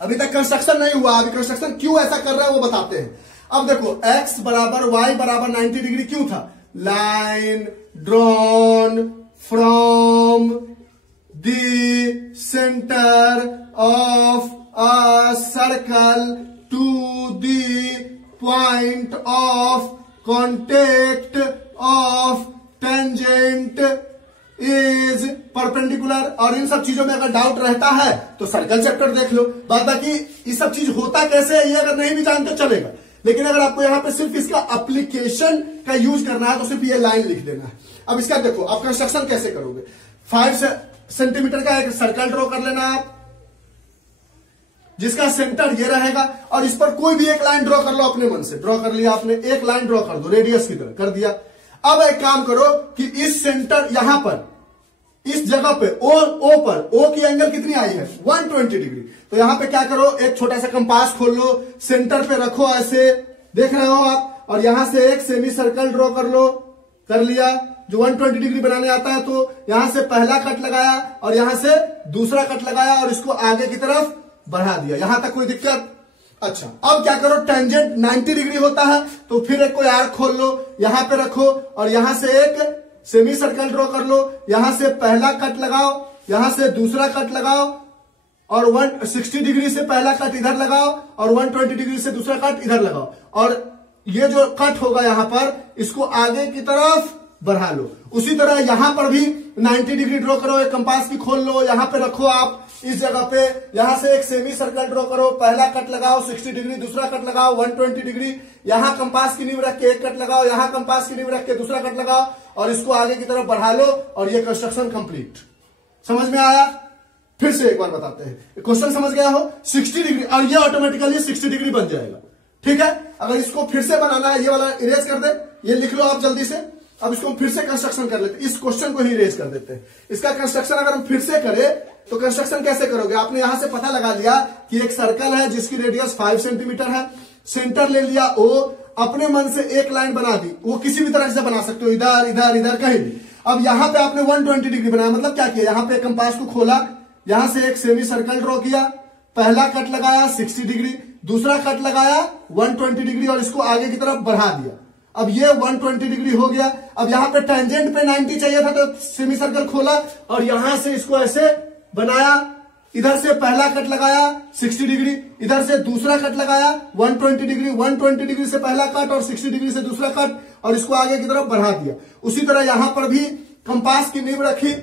अभी तक कंस्ट्रक्शन नहीं हुआ, अभी कंस्ट्रक्शन क्यों ऐसा कर रहा है वो बताते हैं। अब देखो x बराबर y बराबर 90 डिग्री क्यों था? Line drawn from the centre of a circle to the point of contact of tangent is perpendicular. और इन सब चीजों में अगर डाउट रहता है तो सर्कल चैप्टर देख लो, बाकी ये सब चीज होता कैसे है ये अगर नहीं भी जानते चलेगा, लेकिन अगर आपको यहां पे सिर्फ इसका एप्लीकेशन का यूज करना है तो सिर्फ ये लाइन लिख देना है। अब इसका देखो आप कंस्ट्रक्शन कैसे करोगे। 5 सेंटीमीटर का एक सर्कल ड्रॉ कर लेना आप, जिसका सेंटर ये रहेगा, और इस पर कोई भी एक लाइन ड्रॉ कर लो अपने मन से। ड्रॉ कर लिया आपने, एक लाइन ड्रॉ कर दो रेडियस की तरह, कर दिया। अब एक काम करो कि इस सेंटर यहां पर इस जगह पे ओ पर ओ की एंगल कितनी आई है 120 डिग्री, तो यहां पे क्या करो एक छोटा सा कंपास खोल लो, सेंटर पे रखो ऐसे, देख रहे हो आप, और यहां से एक सेमी सर्कल ड्रॉ कर लो, कर लिया जो 120 डिग्री बनाने आता है। तो यहां से पहला कट लगाया और यहां से दूसरा कट लगाया और इसको आगे की तरफ बढ़ा दिया, यहां तक कोई दिक्कत? अच्छा, अब क्या करो, टेंजेंट 90 डिग्री होता है तो फिर एक कोई आर्क खोल लो, यहां पे रखो और यहां से एक सेमी सर्कल ड्रॉ कर लो, यहां से पहला कट लगाओ, यहां से दूसरा कट लगाओ और 160 डिग्री से पहला कट इधर लगाओ और 120 डिग्री से दूसरा कट इधर लगाओ, और ये जो कट होगा यहां पर इसको आगे की तरफ बढ़ा लो। उसी तरह यहां पर भी 90 डिग्री ड्रॉ करो, एक कंपास भी खोल लो, यहां पे रखो आप इस जगह पे, यहां से एक सेमी सर्कल ड्रॉ करो, पहला कट लगाओ 60 डिग्री, दूसरा कट लगाओ 120 डिग्री, यहां कंपास की नींव रख के एक कट लगाओ, यहां कंपास की नींव रख के दूसरा कट लगाओ और इसको आगे की तरफ बढ़ा लो और ये कंस्ट्रक्शन कंप्लीट। समझ में आया? फिर से एक बार बताते हैं, क्वेश्चन समझ गया हो 60 डिग्री और ये ऑटोमेटिकली 60 डिग्री बन जाएगा। ठीक है, अगर इसको फिर से बनाना है, ये वाला इरेज कर दे, ये लिख लो आप जल्दी से। अब इसको फिर से कंस्ट्रक्शन कर लेते, इस क्वेश्चन को ही इरेज कर देते हैं। इसका कंस्ट्रक्शन अगर हम फिर से करें तो कंस्ट्रक्शन कैसे करोगे? आपने यहां से पता लगा लिया कि एक सर्कल है जिसकी रेडियस 5 सेंटीमीटर है, सेंटर ले लिया ओ, अपने मन से एक लाइन बना दी, वो किसी भी तरह से बना सकते हो, इधर इधर इधर कहीं भी। अब यहां पे आपने 120 डिग्री बनाया, मतलब क्या किया, यहां पे कंपास को खोला, यहां से एक सेमी सर्कल ड्रॉ किया, पहला कट लगाया 60 डिग्री, दूसरा कट लगाया 120 डिग्री और इसको आगे की तरफ बढ़ा दिया। अब ये 120 डिग्री हो गया। अब यहां पे टेंजेंट पे 90 चाहिए था तो सेमी सर्कल खोला और यहां से इसको ऐसे बनाया, इधर से पहला कट लगाया 60 डिग्री, इधर से दूसरा कट लगाया 120 डिग्री, 120 डिग्री से पहला कट और 60 डिग्री से दूसरा कट और इसको आगे की तरफ बढ़ा दिया। उसी तरह यहां पर भी कंपास की नींव रखी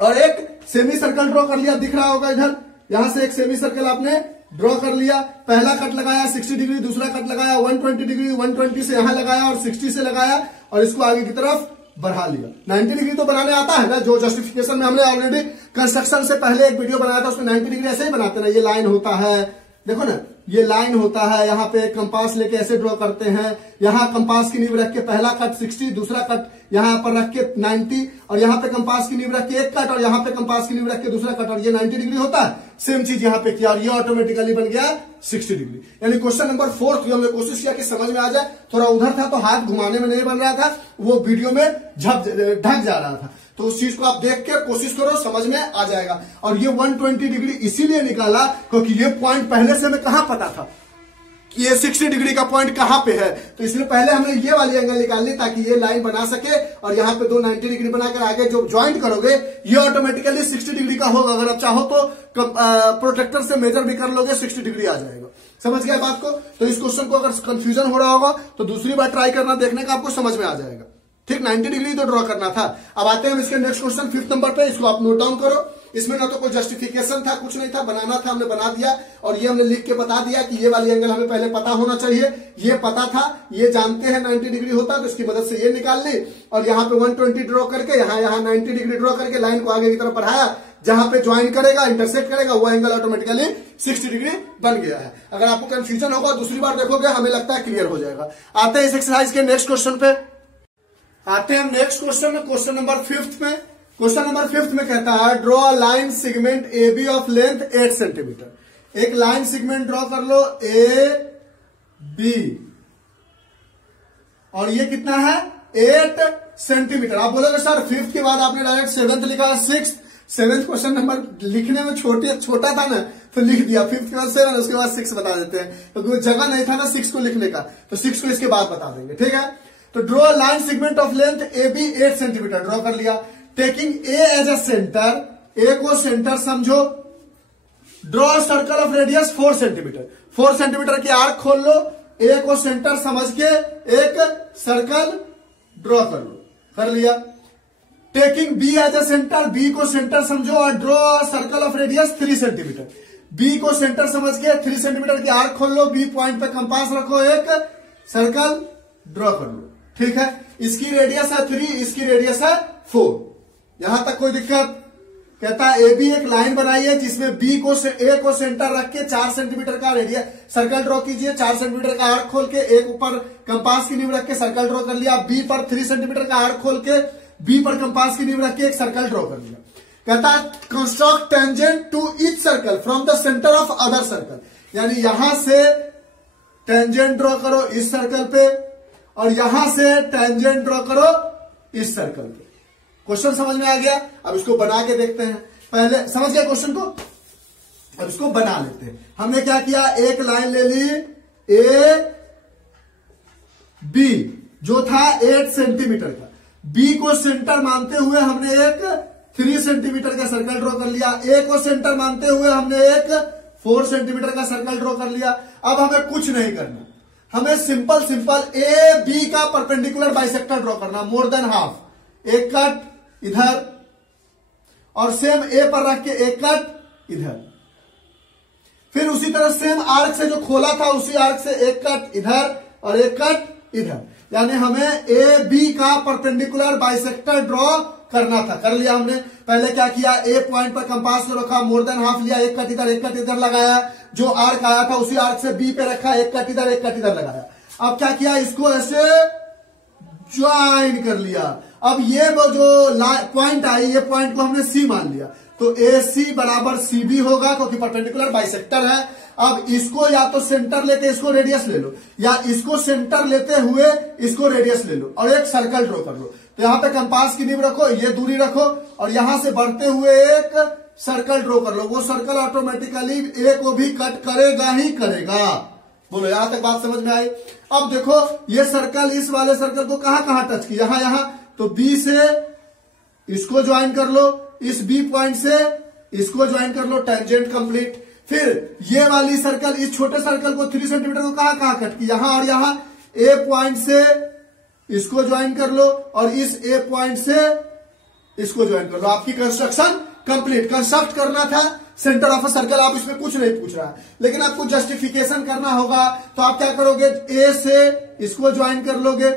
और एक सेमी सर्कल ड्रॉ कर लिया, दिख रहा होगा इधर, यहां से एक सेमी सर्कल आपने ड्रॉ कर लिया, पहला कट लगाया 60 डिग्री, दूसरा कट लगाया 120 डिग्री, 120 से यहां लगाया और 60 से लगाया और इसको आगे की तरफ बढ़ा लिया। 90 डिग्री तो बनाने आता है ना, जो जस्टिफिकेशन में हमने ऑलरेडी कंस्ट्रक्शन से पहले एक वीडियो बनाया था उसमें 90 डिग्री ऐसे ही बनाते ना, ये लाइन होता है, देखो ना ये लाइन होता है, यहाँ पे कंपास लेके ऐसे ड्रॉ करते हैं, यहाँ कंपास की नींव रख के पहला कट 60, दूसरा कट यहाँ पर रख के 90 और यहाँ पे कंपास की नींव रख के एक कट और यहाँ पे कंपास की नींव रख के दूसरा कट और ये 90 डिग्री होता है। सेम चीज यहाँ पे किया और ये ऑटोमेटिकली बन गया 60 डिग्री। यानी क्वेश्चन नंबर 4 हमने कोशिश किया कि समझ में आ जाए, थोड़ा उधर था तो हाथ घुमाने में नहीं बन रहा था, वो वीडियो में ढक जा रहा था, तो उस चीज को आप देख के कोशिश करो, समझ में आ जाएगा। और ये 120 डिग्री इसीलिए निकाला क्योंकि ये पॉइंट पहले से हमें कहां पता था कि ये 60 डिग्री का पॉइंट कहां पे है, तो इसलिए पहले हमने ये वाली एंगल निकाल ली ताकि ये लाइन बना सके और यहाँ पे दो 90 डिग्री बनाकर आगे जो ज्वाइंट करोगे ये ऑटोमेटिकली 60 डिग्री का होगा। अगर आप चाहो तो प्रोटेक्टर से मेजर भी कर लोगे, 60 डिग्री आ जाएगा। समझ गया बात को? तो इस क्वेश्चन को अगर कंफ्यूजन हो रहा होगा तो दूसरी बार ट्राई करना, देखने का आपको समझ में आ जाएगा। ठीक, 90 डिग्री तो ड्रॉ करना था। अब आते हैं हम इसके नेक्स्ट क्वेश्चन 5th नंबर पे, इसको आप नोट डाउन करो। इसमें ना तो कोई जस्टिफिकेशन था, कुछ नहीं था, बनाना था, हमने बना दिया और ये हमने लिख के बता दिया कि ये वाली एंगल हमें पहले पता होना चाहिए। ये पता था, ये जानते हैं 90 डिग्री होता, तो इसकी मदद से ये निकाल ली और यहाँ पे 120 ड्रॉ करके यहाँ 90 डिग्री ड्रॉ करके लाइन को आगे की तरफ बढ़ाया, जहां पे ज्वाइन करेगा, इंटरसेक्ट करेगा, वो एंगल ऑटोमेटिकली 60 डिग्री बन गया है। अगर आपको कंफ्यूजन होगा दूसरी बार देखोगे, हमें लगता है क्लियर हो जाएगा। आते हैं इस एक्सरसाइज के नेक्स्ट क्वेश्चन पे। आते हैं हम नेक्स्ट क्वेश्चन में, क्वेश्चन नंबर 5 में। क्वेश्चन नंबर 5 में कहता है draw a line segment A B of length 8 centimetre. एक लाइन सेगमेंट ड्रॉ कर लो ए बी, और ये कितना है 8 सेंटीमीटर। आप बोलोगे सर 5th के बाद आपने डायरेक्ट 7th लिखा है, 6th 7th क्वेश्चन नंबर लिखने में छोटा था ना, तो लिख दिया 5th के बाद 7, उसके बाद 6 बता देते हैं, क्योंकि तो जगह नहीं था ना 6 को लिखने का, तो 6 को इसके बाद बता देंगे। ठीक है, तो draw line segment of length A B 8 centimetre draw कर लिया। Taking A as a centre, A को सेंटर समझो। Draw circle of radius 4 centimetre, 4 centimetre की आर्क खोल लो, ए को सेंटर समझ के एक सर्कल ड्रॉ कर लो, कर लिया। Taking B as a centre, B को सेंटर समझो और draw circle of radius 3 centimetre. B को सेंटर समझ के 3 सेंटीमीटर की आर्क खोल लो, बी पॉइंट पे कंपास रखो, एक सर्कल ड्रॉ कर लो। ठीक है, इसकी रेडियस है 3, इसकी रेडियस है 4। यहां तक कोई दिक्कत? कहता है ए बी एक लाइन बनाइए जिसमें बी को ए को सेंटर रख के 4 सेंटीमीटर का रेडियस सर्कल ड्रॉ कीजिए, 4 सेंटीमीटर का आर्क खोल के एक ऊपर कंपास की नींव रख के सर्कल ड्रॉ कर लिया। बी पर 3 सेंटीमीटर का आर्क खोल के बी पर कंपास की नींव रख के एक सर्कल ड्रॉ कर लिया। कहता है construct tangent to each circle from the centre of other circle, यानी यहां से टेंजेंट ड्रॉ करो इस सर्कल पे, और यहां से टेंजेंट ड्रॉ करो इस सर्कल पे। क्वेश्चन समझ में आ गया? अब इसको बना के देखते हैं। पहले समझ गया क्वेश्चन को, अब इसको बना लेते हैं। हमने क्या किया, एक लाइन ले ली ए बी जो था 8 सेंटीमीटर का, बी को सेंटर मानते हुए हमने एक 3 सेंटीमीटर का सर्कल ड्रॉ कर लिया, ए को सेंटर मानते हुए हमने एक 4 सेंटीमीटर का सर्कल ड्रॉ कर लिया। अब हमें कुछ नहीं करना, हमें सिंपल ए बी का परपेंडिकुलर बाइसेक्टर ड्रॉ करना, मोर देन हाफ, एक कट इधर, और सेम ए पर रख के एक कट इधर, फिर उसी तरह सेम आर्क से जो खोला था उसी आर्क से एक कट इधर और एक कट इधर, यानी हमें ए बी का परपेंडिकुलर बाइसेक्टर ड्रॉ करना था। कर लिया हमने। पहले क्या किया, ए पॉइंट पर कंपास को रखा, मोर देन हाफ लिया, एक कट इधर लगाया, जो आर्क आया था उसी आर्क से बी पे रखा, एक कट इधर लगाया। अब क्या किया, इसको ऐसे ज्वाइन कर लिया। अब ये वो जो पॉइंट आई, ये पॉइंट को हमने सी मान लिया, तो ए सी बराबर सी बी होगा, क्योंकि परपेंडिकुलर बाइसेक्टर है। अब इसको या तो सेंटर लेके इसको रेडियस ले लो, या इसको सेंटर लेते हुए इसको रेडियस ले लो, और एक सर्कल ड्रॉ कर लो। तो यहां पे कंपास की नींव रखो, ये दूरी रखो, और यहां से बढ़ते हुए एक सर्कल ड्रॉ कर लो। वो सर्कल ऑटोमेटिकली ए को भी कट करेगा ही करेगा। बोलो यहां तक बात समझ में आई? अब देखो ये सर्कल इस वाले सर्कल को कहां टच की, यहां, तो बी से इसको ज्वाइन कर लो, इस बी पॉइंट से इसको ज्वाइन कर लो, टेंजेंट कंप्लीट। फिर ये वाली सर्कल, इस छोटे सर्कल को 3 सेंटीमीटर को कहां कट की, यहां और यहां, ए पॉइंट से इसको ज्वाइन कर लो, और इस ए पॉइंट से इसको ज्वाइन कर लो। आपकी कंस्ट्रक्शन कंप्लीट। कंस्ट्रक्ट करना था सेंटर ऑफ अ सर्कल, आप इसमें कुछ नहीं पूछ रहा है, लेकिन आपको जस्टिफिकेशन करना होगा, तो आप क्या करोगे, ए से इसको ज्वाइन कर लोगे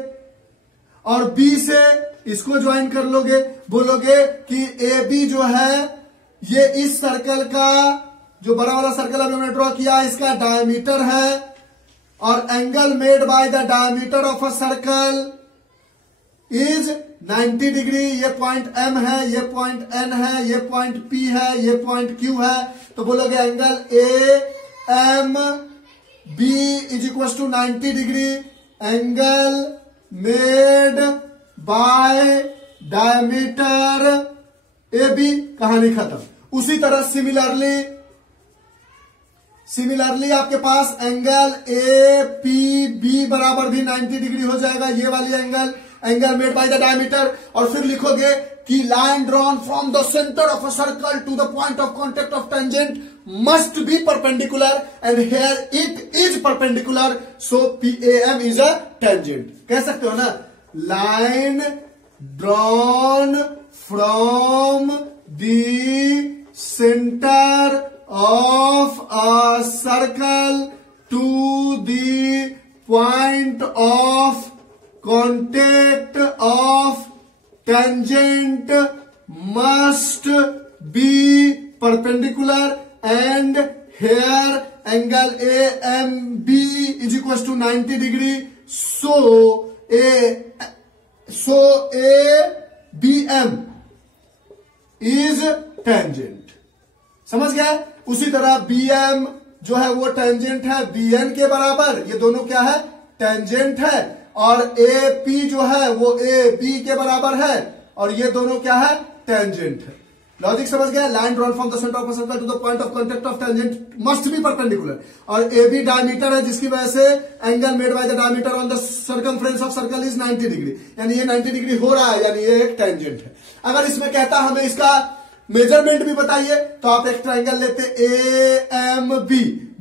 और बी से इसको ज्वाइन कर लोगे। बोलोगे कि ए बी जो है ये इस सर्कल का, जो बड़ा वाला सर्कल अभी हमने ड्रॉ किया, इसका डायमीटर है, और angle made by the diameter of a circle is 90 degree. ये पॉइंट एम है, ये पॉइंट एन है, ये पॉइंट पी है, ये पॉइंट क्यू है। तो बोलोगे angle A M B is equal to 90 degree, angle made by diameter A B, कहानी खत्म। उसी तरह सिमिलरली आपके पास एंगल ए पी बी बराबर भी 90 डिग्री हो जाएगा, ये वाली angle made by the diameter. और फिर लिखोगे कि line drawn from the centre of a circle to the point of contact of tangent must be perpendicular, and here it is perpendicular, so PAM is a tangent. कह सकते हो ना, line drawn from the centre of a circle to the point of contact of tangent must be perpendicular and here angle AMB is equal to 90 degree, so ABM is tangent. समझ गया? उसी तरह BM जो है वो tangent है BN के बराबर, ये दोनों क्या है? टेंजेंट है। और AP जो है वो AB के बराबर है और ये दोनों क्या है? टेंजेंट है। लॉजिक समझ गया? Line drawn from the centre of circle to the point of contact of tangent must be perpendicular, और AB डायमीटर है जिसकी वजह से angle made by the diameter on the circumference of circle is 90 degree, यानी ये 90 degree हो रहा है, यानी ये एक टेंजेंट है। अगर इसमें कहता हमें इसका मेजरमेंट भी बताइए तो आप एक ट्रायंगल लेते AMB,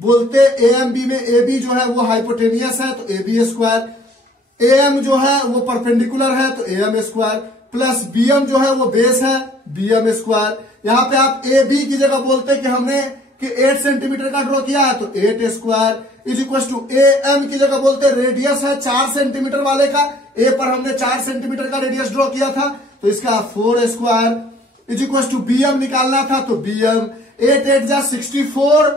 बोलते AMB में AB जो है वो हाइपोटेनियस है तो AB स्क्वायर, AM जो है वो परपेंडिकुलर है तो AM स्क्वायर, प्लस BM जो है वो बेस है BM स्क्वायर। यहां पे आप AB की जगह बोलते कि हमने कि 8 सेंटीमीटर का ड्रॉ किया है तो 8 square is equal to AM की जगह बोलते रेडियस है 4 सेंटीमीटर वाले का, A पर हमने 4 सेंटीमीटर का रेडियस ड्रॉ किया था तो इसका 4 square is equal to BM निकालना था तो BM 8 8 जा 64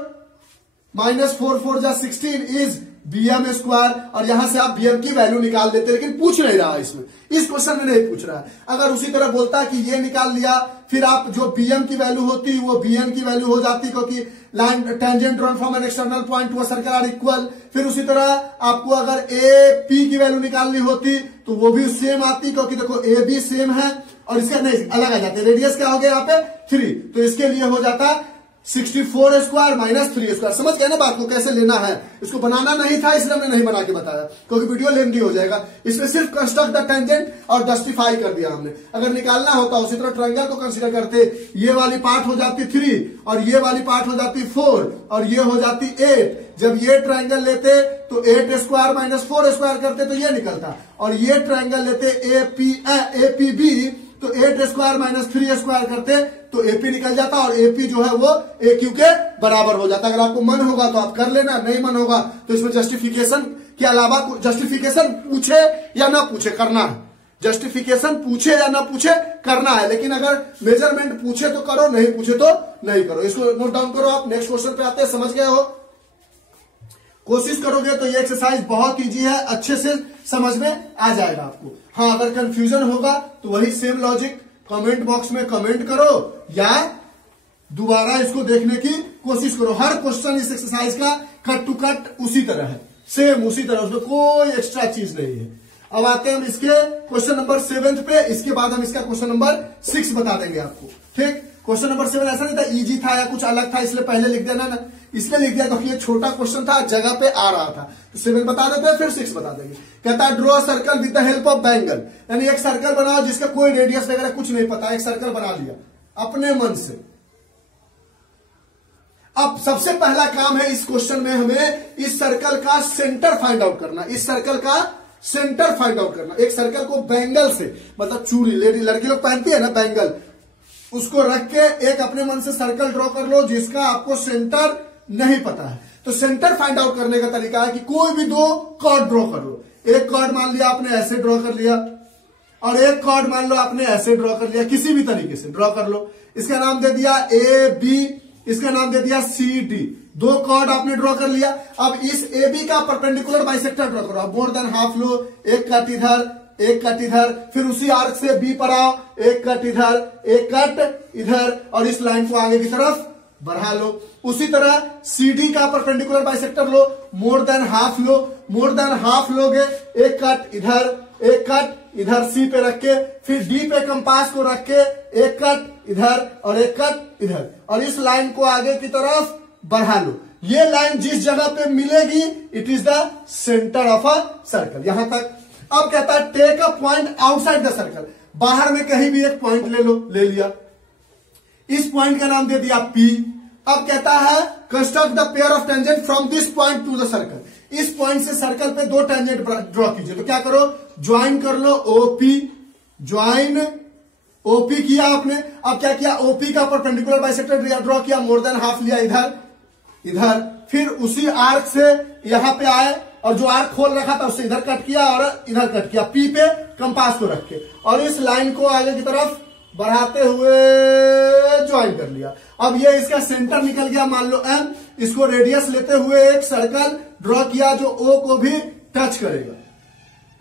माइनस 4 4 जा 16 इज BM स्क्वायर, और यहां से आप BM की वैल्यू निकाल देते, लेकिन पूछ नहीं रहा इसमें, इस क्वेश्चन में नहीं पूछ रहा है। अगर उसी तरह बोलता कि ये निकाल लिया, फिर आप जो BM की वैल्यू होती वो BN की वैल्यू हो जाती, क्योंकि line tangent drawn from an external point to a circle are equal. फिर उसी तरह आपको अगर AP की वैल्यू निकालनी होती तो वो भी सेम आती, क्योंकि देखो AB सेम है और इसका नहीं अलग आ जाते, रेडियस क्या हो गया यहाँ पे 3, तो इसके लिए हो जाता 64 स्क्वायर माइनस 3 स्क्वायर। समझ गए ना बात को कैसे लेना है? इसको बनाना नहीं था इसलिए हमने नहीं बना के बताया, क्योंकि वीडियो लेंथी हो जाएगा। इसमें सिर्फ कंस्ट्रक्ट द टेंजेंट और जस्टिफाई कर दिया हमने। अगर निकालना होता उसी तरह ट्रायंगल को कंसीडर करते, ये वाली पार्ट हो जाती 3 और ये वाली पार्ट हो जाती 4 और ये हो जाती 8। जब ये ट्रायंगल लेते तो 8 स्क्वायर माइनस 4 स्क्वायर करते तो ये निकलता, और ये ट्रायंगल लेते APB तो 8 स्क्वायर माइनस 3 स्क्वायर करते तो AP निकल जाता, और AP जो है वो AQ के बराबर हो जाता। अगर आपको मन होगा तो आप कर लेना, नहीं मन होगा तो इसमें जस्टिफिकेशन के अलावा जस्टिफिकेशन पूछे या ना पूछे करना है, जस्टिफिकेशन पूछे या ना पूछे करना है, लेकिन अगर मेजरमेंट पूछे तो करो, नहीं पूछे तो नहीं करो। इसको नोट डाउन करो। आप नेक्स्ट क्वेश्चन पे आते हैं। समझ गए हो? कोशिश करोगे तो ये एक्सरसाइज बहुत इजी है, अच्छे से समझ में आ जाएगा आपको। हाँ, अगर कंफ्यूजन होगा तो वही सेम लॉजिक कमेंट बॉक्स में कमेंट करो या दोबारा इसको देखने की कोशिश करो। हर क्वेश्चन इस एक्सरसाइज का कट टू कट उसी तरह है, सेम उसी तरह, उसमें कोई एक्स्ट्रा चीज नहीं है। अब आते हैं हम इसके क्वेश्चन नंबर 7 पे, इसके बाद हम इसका क्वेश्चन नंबर 6 बता देंगे आपको। ठीक, क्वेश्चन नंबर 7 ऐसा नहीं था इजी था या कुछ अलग था इसलिए पहले लिख देना ना, इसलिए लिख दिया क्योंकि ये छोटा क्वेश्चन था, जगह पे आ रहा था। तो 7 बता देते हैं, फिर 6 बता देंगे। कहता है draw circle with the help of bangle, यानी एक सर्कल बनाओ जिसका कोई रेडियस वगैरह कुछ नहीं पता, एक सर्कल बना लिया अपने मन से। अब सबसे पहला काम है इस क्वेश्चन में हमें इस सर्कल का सेंटर फाइंड आउट करना, इस सर्कल का सेंटर फाइंड आउट करना। एक सर्कल को बैंगल से, मतलब चूड़ी लड़की लोग पहनती है ना बैंगल, उसको रख के एक अपने मन से सर्कल ड्रॉ कर लो जिसका आपको सेंटर नहीं पता है। तो सेंटर फाइंड आउट करने का तरीका है कि कोई भी 2 कॉर्ड ड्रॉ कर लो। एक कॉर्ड मान लिया आपने ऐसे ड्रॉ कर लिया, और एक कॉर्ड मान लो आपने ऐसे ड्रॉ कर लिया, किसी भी तरीके से ड्रॉ कर लो। इसका नाम दे दिया AB, इसका नाम दे दिया CD। 2 कॉर्ड आपने ड्रॉ कर लिया। अब इस AB का परपेंडिकुलर बाइसेक्टर ड्रॉ करो, मोर देन हाफ लो, एक कट इधर एक कट इधर, फिर उसी आर्क से B पर आओ, एक कट इधर एक कट इधर, और इस लाइन को आगे की तरफ बढ़ा लो। उसी तरह CD का परपेंडिकुलर बाइसेक्टर लो, मोर देन हाफ लो, मोर देन हाफ लोगे, एक कट इधर एक कट इधर C पे रख के, फिर D पे कंपास को रख के एक कट इधर और एक कट इधर, और इस लाइन को आगे की तरफ बढ़ा लो। ये लाइन जिस जगह पे मिलेगी it is the centre of a circle, यहां तक। अब कहता है take a point outside the circle, बाहर में कहीं भी एक पॉइंट ले लो, ले लिया, इस पॉइंट का नाम दे दिया P। अब कहता है construct the pair of tangent from this point two the circle, इस पॉइंट से सर्कल पे 2 टेंजेंट ड्रॉ कीजिए। तो क्या करो, ज्वाइन कर लो OP, ज्वाइन OP किया आपने। अब क्या किया, OP का परपेंडिकुलर बाइसेक्टर ड्रॉ किया, मोर देन हाफ लिया इधर इधर, फिर उसी आर्क से यहां पे आए और जो आर्क खोल रखा था उससे इधर कट किया और इधर कट किया, P पे कंपास को रख के, और इस लाइन को आगे की तरफ बढ़ाते हुए ज्वाइन कर लिया। अब ये इसका सेंटर निकल गया, मान लो एम, इसको रेडियस लेते हुए एक सर्कल ड्रॉ किया जो ओ को भी टच करेगा,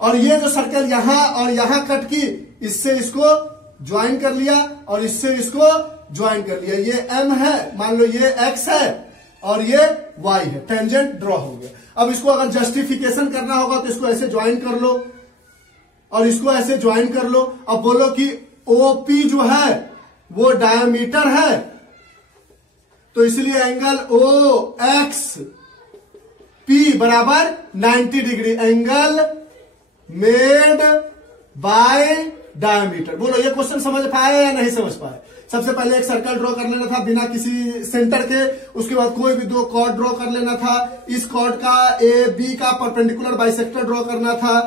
और ये जो सर्कल यहां और यहां कट की, इससे इसको ज्वाइन कर लिया और इससे इसको ज्वाइन कर लिया। ये एम है, मान लो ये एक्स है और ये वाई है, टेंजेंट ड्रॉ हो गया। अब इसको अगर जस्टिफिकेशन करना होगा तो इसको ऐसे ज्वाइन कर लो और इसको ऐसे ज्वाइन कर लो। अब बोलो कि ओपी जो है वो डायमीटर है, तो इसलिए एंगल ओ एक्स पी बराबर 90 degree, angle made by diameter. बोलो ये क्वेश्चन समझ पाए या नहीं समझ पाए? सबसे पहले एक सर्कल ड्रॉ कर लेना था बिना किसी सेंटर के, उसके बाद कोई भी दो कॉर्ड ड्रॉ कर लेना था। इस कॉर्ड का ए बी का परपेंडिकुलर बाइसेक्टर ड्रॉ करना था,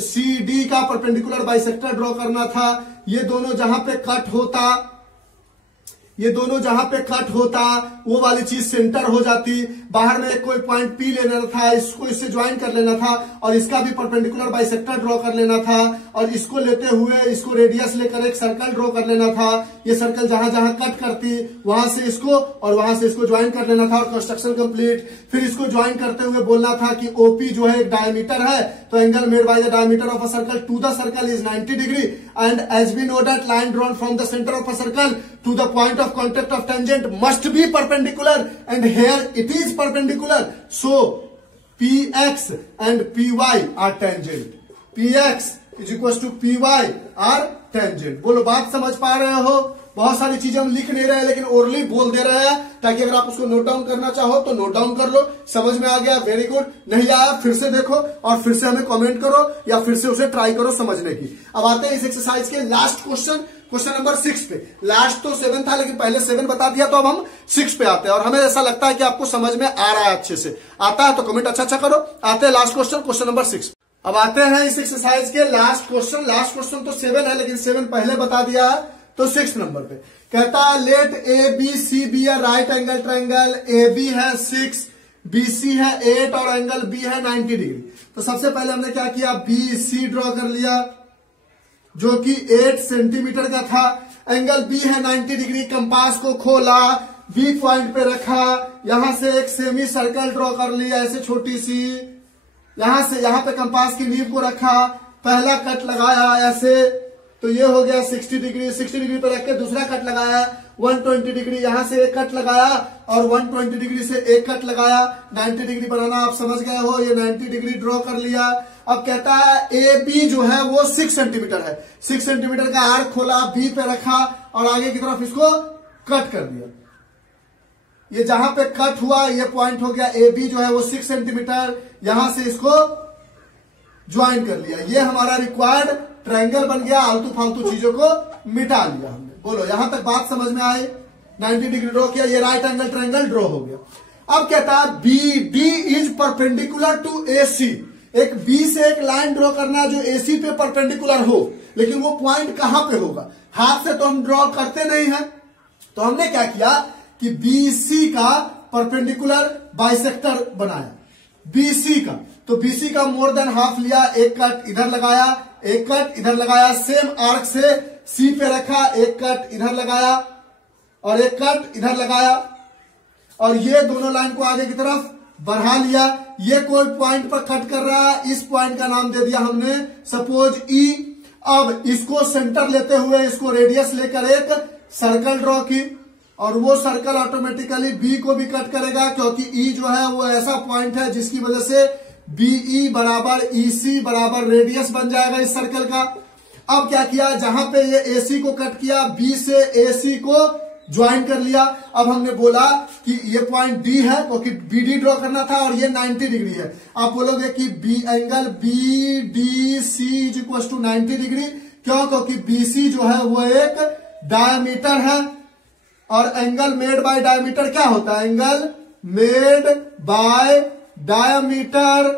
सी डी का परपेंडिकुलर बाइसेक्टर ड्रॉ करना था। ये दोनों जहां पे कट होता, ये दोनों जहां पे कट होता वो वाली चीज सेंटर हो जाती। बाहर में एक कोई पॉइंट पी लेना था, इसको इससे ज्वाइन कर लेना था और इसका भी परपेंडिकुलर बाइसेक्टर ड्रॉ कर लेना था, और इसको लेते हुए इसको रेडियस लेकर एक सर्कल ड्रॉ कर लेना था। ये सर्कल जहां जहां कट करती वहां से इसको और वहां से इसको ज्वाइन कर लेना था और कंस्ट्रक्शन कंप्लीट। फिर इसको ज्वाइन करते हुए बोलना था कि ओपी जो है एक डायमीटर है, तो angle made by the diameter of a circle to the circle is 90 degree, and as we know that line drawn from the centre of a circle to the point of contact of tangent must be perpendicular, and here it is perpendicular, so px and py are tangent, px is equals to py are tangent। बोलो बात समझ पा रहे हो? बहुत सारी चीजें हम लिख नहीं रहे लेकिन ओरली बोल दे रहे हैं, ताकि अगर आप उसको नोट डाउन करना चाहो तो नोट डाउन कर लो। समझ में आ गया? Very good. नहीं आया फिर से देखो और फिर से हमें कमेंट करो या फिर से उसे ट्राई करो समझने की। अब आते हैं इस एक्सरसाइज के लास्ट क्वेश्चन, क्वेश्चन नंबर 6 पे। लास्ट तो 7 था लेकिन पहले 7 बता दिया, तो अब हम 6 पे आते हैं। और हमें ऐसा लगता है कि आपको समझ में आ रहा है, अच्छे से आता है तो कमेंट अच्छा करो। आते हैं लास्ट क्वेश्चन, क्वेश्चन नंबर 6। अब आते हैं इस एक्सरसाइज के लास्ट क्वेश्चन। लास्ट क्वेश्चन तो 7 है लेकिन 7 पहले बता दिया है, तो 6 नंबर पे कहता है let A B C be है right angle triangle, A B है 6, बी सी है 8 और एंगल बी है 90 डिग्री। तो सबसे पहले हमने क्या किया, बी सी ड्रॉ कर लिया जो कि 8 सेंटीमीटर का था। एंगल बी है 90 डिग्री, कंपास को खोला, बी पॉइंट पे रखा, यहां से एक सेमी सर्कल ड्रॉ कर लिया ऐसे छोटी सी, यहां से यहां पे कंपास की नींव को रखा, पहला कट लगाया ऐसे, तो ये हो गया 60 डिग्री। 60 डिग्री पे रख के दूसरा कट लगाया 120 डिग्री, यहां से एक कट लगाया और 120 डिग्री से एक कट लगाया। 90 डिग्री बनाना आप समझ गए हो, ये 90 डिग्री ड्रॉ कर लिया। अब कहता है ए बी जो है वो 6 सेंटीमीटर है, 6 सेंटीमीटर का आर्क खोला, बी पे रखा और आगे की तरफ इसको कट कर दिया। ये जहां पे कट हुआ ये पॉइंट हो गया, ए बी जो है वो 6 सेंटीमीटर, यहां से इसको ज्वाइन कर लिया। ये हमारा रिक्वायर्ड ट्रायंगल बन गया, आलतू फालतू चीजों को मिटा लिया हमने। बोलो यहां तक बात समझ में आए? 90 डिग्री ड्रॉ किया, ये राइट एंगल ट्रायंगल ड्रॉ हो गया। अब कहता है B D is perpendicular to A C, एक बी से एक लाइन ड्रॉ करना जो ए सी पे परपेंडिकुलर हो, लेकिन वो पॉइंट कहां पे होगा? हाथ से तो हम ड्रॉ करते नहीं है, तो हमने क्या किया कि बी सी का परपेंडिकुलर बाइसेक्टर बनाया, बीसी का। तो बीसी का मोर देन हाफ लिया, एक कट इधर लगाया, एक कट इधर लगाया, सेम आर्क से सी पे रखा, एक कट इधर लगाया और एक कट इधर लगाया, और ये दोनों लाइन को आगे की तरफ बढ़ा लिया। ये कोई पॉइंट पर कट कर रहा है, इस पॉइंट का नाम दे दिया हमने सपोज ई। अब इसको सेंटर लेते हुए इसको रेडियस लेकर एक सर्कल ड्रॉ की, और वो सर्कल ऑटोमेटिकली बी को भी कट करेगा, क्योंकि ई जो है वो ऐसा पॉइंट है जिसकी वजह से बीई बराबर ईसी बराबर रेडियस बन जाएगा इस सर्कल का। अब क्या किया, जहां पे ये एसी को कट किया, बी से एसी को ज्वाइन कर लिया। अब हमने बोला कि ये पॉइंट डी है क्योंकि बीडी ड्रॉ करना था और ये 90 डिग्री है। आप बोलोगे कि B angle B D C is equal to 90 degree, क्यों? क्योंकि बीसी जो है वो एक डायमीटर है, और एंगल मेड बाय डायमीटर क्या होता है? Angle made by diameter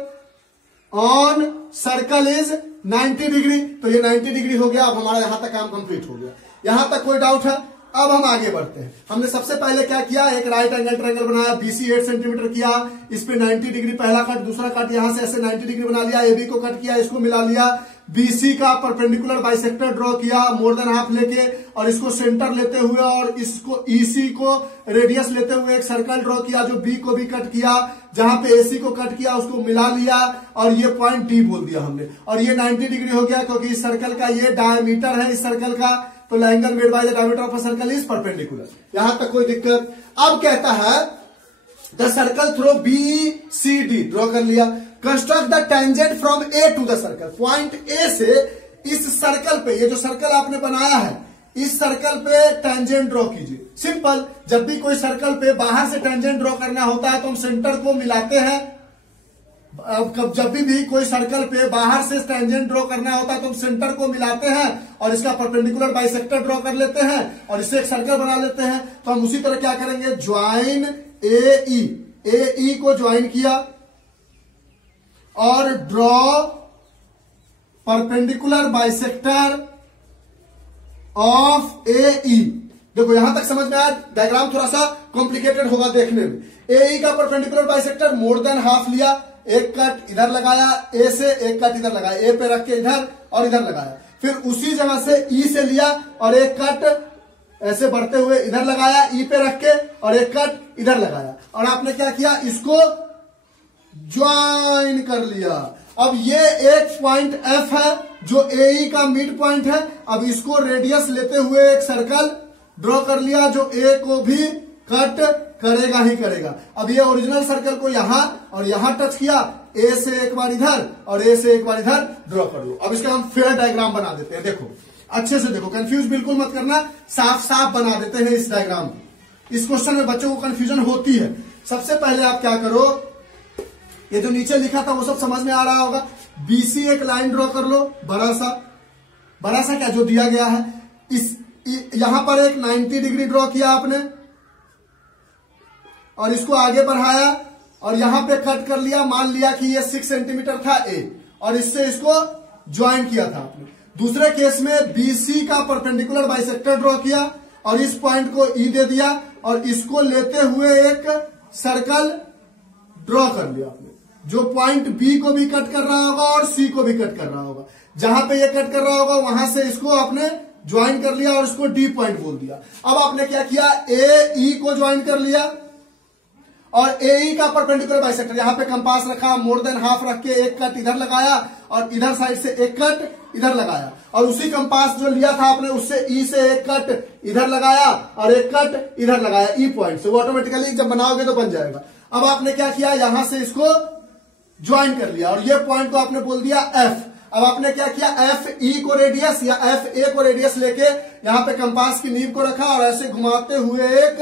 on circle is 90 degree. तो ये 90 डिग्री हो गया। अब हमारा यहां तक काम कंप्लीट हो गया। यहां तक कोई डाउट है? अब हम आगे बढ़ते हैं। हमने सबसे पहले क्या किया, एक राइट एंगल ट्रायंगल बनाया, बीसी 8 सेंटीमीटर किया, इस पे 90 डिग्री पहला कट, दूसरा कट यहां से ऐसे 90 डिग्री बना लिया, एबी को कट किया, इसको मिला लिया, बीसी का परपेंडिकुलर बाइसेक्टर ड्रॉ किया मोर देन हाफ लेके, और इसको सेंटर लेते हुए और इसको ईसी को रेडियस लेते हुए एक सर्कल ड्रॉ किया जो बी को भी कट किया, जहां पे एसी को कट किया उसको मिला लिया और ये पॉइंट डी बोल दिया हमने, और ये 90 डिग्री हो गया क्योंकि इस सर्कल का ये डायमीटर है इस सर्कल का, तो angle made by the diameter of a circle is perpendicular. यहां तक कोई दिक्कत? अब कहता है the circle through B C D draw कर लिया, construct the tangent from A to the circle, point A से इस सर्कल पे, ये जो सर्कल आपने बनाया है इस सर्कल पे टेंजेंट ड्रॉ कीजिए। सिंपल, जब भी कोई सर्कल पे बाहर से टेंजेंट ड्रॉ करना होता है तो हम सेंटर को मिलाते हैं। अब जब भी कोई सर्कल पे बाहर से टेंजेंट ड्रॉ करना होता है तो हम सेंटर को मिलाते हैं और इसका परपेंडिकुलर बाइसेक्टर ड्रॉ कर लेते हैं और इससे एक सर्कल बना लेते हैं। तो हम उसी तरह क्या करेंगे, ज्वाइन ए ई को ज्वाइन किया और ड्रॉ परपेंडिकुलर बाइसेक्टर ऑफ ए ई। देखो यहां तक समझ में आया, डायग्राम थोड़ा सा कॉम्प्लिकेटेड होगा देखने में। ए ई का perpendicular bisector more than half लिया, एक कट इधर लगाया ए से, एक कट इधर लगाया, ए पे रख के इधर और इधर लगाया, फिर उसी जगह से ई से लिया और एक कट ऐसे बढ़ते हुए इधर लगाया, ई पे रख के और एक कट इधर लगाया, और आपने क्या किया, इसको ज्वाइन कर लिया। अब ये एक पॉइंट एफ है जो ए ई का मिड पॉइंट है। अब इसको रेडियस लेते हुए एक सर्कल ड्रॉ कर लिया जो ए को भी कट करेगा ही करेगा। अब ये ओरिजिनल सर्कल को यहां और यहां टच किया, ए से एक बार इधर और ए से एक बार इधर ड्रॉ कर लो। अब इसका हम फेयर डायग्राम बना देते हैं। देखो अच्छे से देखो, कंफ्यूज बिल्कुल मत करना, साफ साफ बना देते हैं इस डायग्राम को। इस क्वेश्चन में बच्चों को कंफ्यूजन होती है। सबसे पहले आप क्या करो, ये जो नीचे लिखा था वो सब समझ में आ रहा होगा। बीसी एक लाइन ड्रॉ कर लो, बड़ा सा क्या जो दिया गया है, इस यहां पर एक 90 डिग्री ड्रॉ किया आपने और इसको आगे बढ़ाया और यहां पे कट कर लिया। मान लिया कि ये 6 सेंटीमीटर था ए और इससे इसको ज्वाइन किया था आपने। दूसरे केस में बीसी का परपेंडिकुलर बाइसेक्टर ड्रॉ किया और इस पॉइंट को ई दे दिया और इसको लेते हुए एक सर्कल ड्रॉ कर लिया आपने, जो पॉइंट बी को भी कट कर रहा होगा और सी को भी कट कर रहा होगा। जहां पे ये कट कर रहा होगा वहां से इसको आपने ज्वाइन कर लिया और इसको डी पॉइंट बोल दिया। अब आपने क्या किया, ए ई को ज्वाइन कर लिया और ए ई का परपेंडिकुलर बाइसेक्टर, यहां पे कंपास रखा, मोर देन हाफ रख के एक कट इधर लगाया और इधर साइड से एक कट इधर लगाया और उसी कंपास जो लिया था आपने उससे ई से एक कट इधर लगाया और एक कट इधर लगाया ई पॉइंट से। वो ऑटोमेटिकली जब बनाओगे तो बन जाएगा। अब आपने क्या किया, यहां से इसको ज्वाइन कर लिया और ये पॉइंट को आपने बोल दिया एफ। अब आपने क्या किया, एफ ई को रेडियस या एफ ए को रेडियस लेके यहां पे कंपास की नींव को रखा और ऐसे घुमाते हुए एक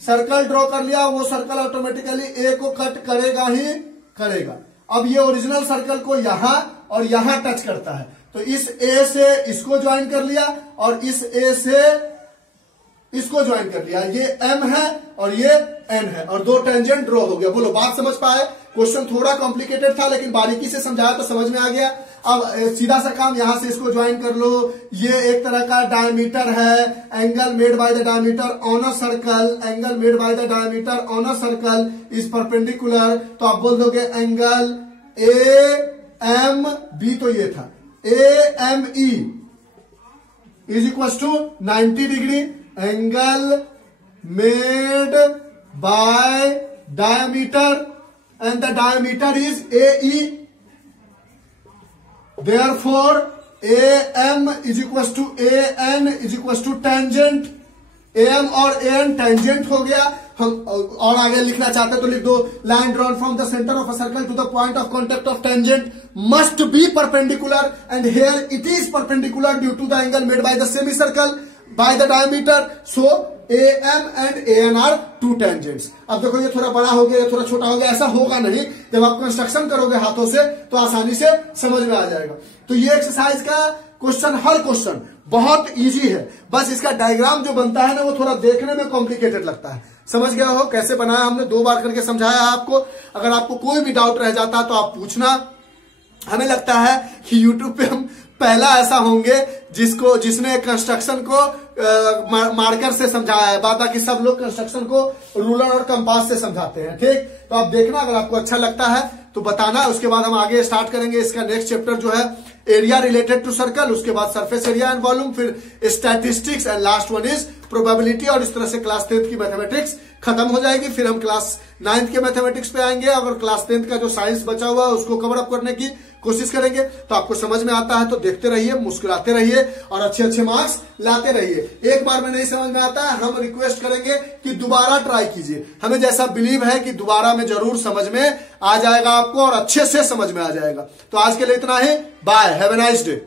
सर्कल ड्रॉ कर लिया। वो सर्कल ऑटोमेटिकली ए को कट करेगा ही करेगा। अब ये ओरिजिनल सर्कल को यहां और यहां टच करता है, तो इस ए से इसको ज्वाइन कर लिया और इस ए से इसको ज्वाइन कर लिया। ये एम है और ये एन है और दो टेंजेंट ड्रॉ हो गया। बोलो बात समझ पाए? क्वेश्चन थोड़ा कॉम्प्लिकेटेड था लेकिन बारीकी से समझाया तो समझ में आ गया। अब सीधा सा काम, यहां से इसको ज्वाइन कर लो। ये एक तरह का डायमीटर है, angle made by the diameter on a circle, angle made by the diameter on a circle is perpendicular. तो आप बोल दोगे एंगल ए एम बी, तो ये था A M E is equal to 90 degree, angle made by diameter and the diameter is AE. Therefore, AM is equals to AN is equals to tangent. AM और AN tangent हो गया। हम और आगे लिखना चाहते तो लिख दो, line drawn from the center of a circle to the point of contact of tangent must be perpendicular and here it is perpendicular due to the angle made by the semicircle by the diameter. So AM and AN are two tangents. अब देखो ये थोड़ा बड़ा हो गया, ये थोड़ा छोटा हो गया, ऐसा होगा नहीं। जब आप कंस्ट्रक्शन करोगे हाथों से तो आसानी से समझ में आ जाएगा। तो ये एक्सरसाइज का क्वेश्चन, हर क्वेश्चन बहुत इजी है, बस इसका डायग्राम जो बनता है ना वो थोड़ा देखने में कॉम्प्लिकेटेड लगता है। समझ गया हो कैसे बनाया? हमने 2 बार करके समझाया आपको। अगर आपको कोई भी डाउट रह जाता तो आप पूछना। हमें लगता है कि यूट्यूब पे हम पहला ऐसा होंगे जिसने कंस्ट्रक्शन को मार्कर से समझाया है, बाकी सब लोग कंस्ट्रक्शन को रूलर और कंपास से समझाते हैं। ठीक, तो आप देखना, अगर आपको अच्छा लगता है तो बताना। उसके बाद हम आगे स्टार्ट करेंगे इसका नेक्स्ट चैप्टर जो है एरिया रिलेटेड टू सर्कल, उसके बाद सरफेस एरिया एंड वॉल्यूम, फिर statistics and last one is probability. और इस तरह से क्लास 10th की मैथमेटिक्स खत्म हो जाएगी। फिर हम क्लास 9th के मैथमेटिक्स पे आएंगे, अगर क्लास 10th का जो साइंस बचा हुआ है उसको कवर अप करने की कोशिश करेंगे। तो आपको समझ में आता है तो देखते रहिए, मुस्कुराते रहिए और अच्छे अच्छे मार्क्स लाते रहिए। एक बार में नहीं समझ में आता है, हम रिक्वेस्ट करेंगे कि दोबारा ट्राई कीजिए। हमें जैसा बिलीव है कि दोबारा में जरूर समझ में आ जाएगा आपको और अच्छे से समझ में आ जाएगा। तो आज के लिए इतना ही, bye, have a nice day.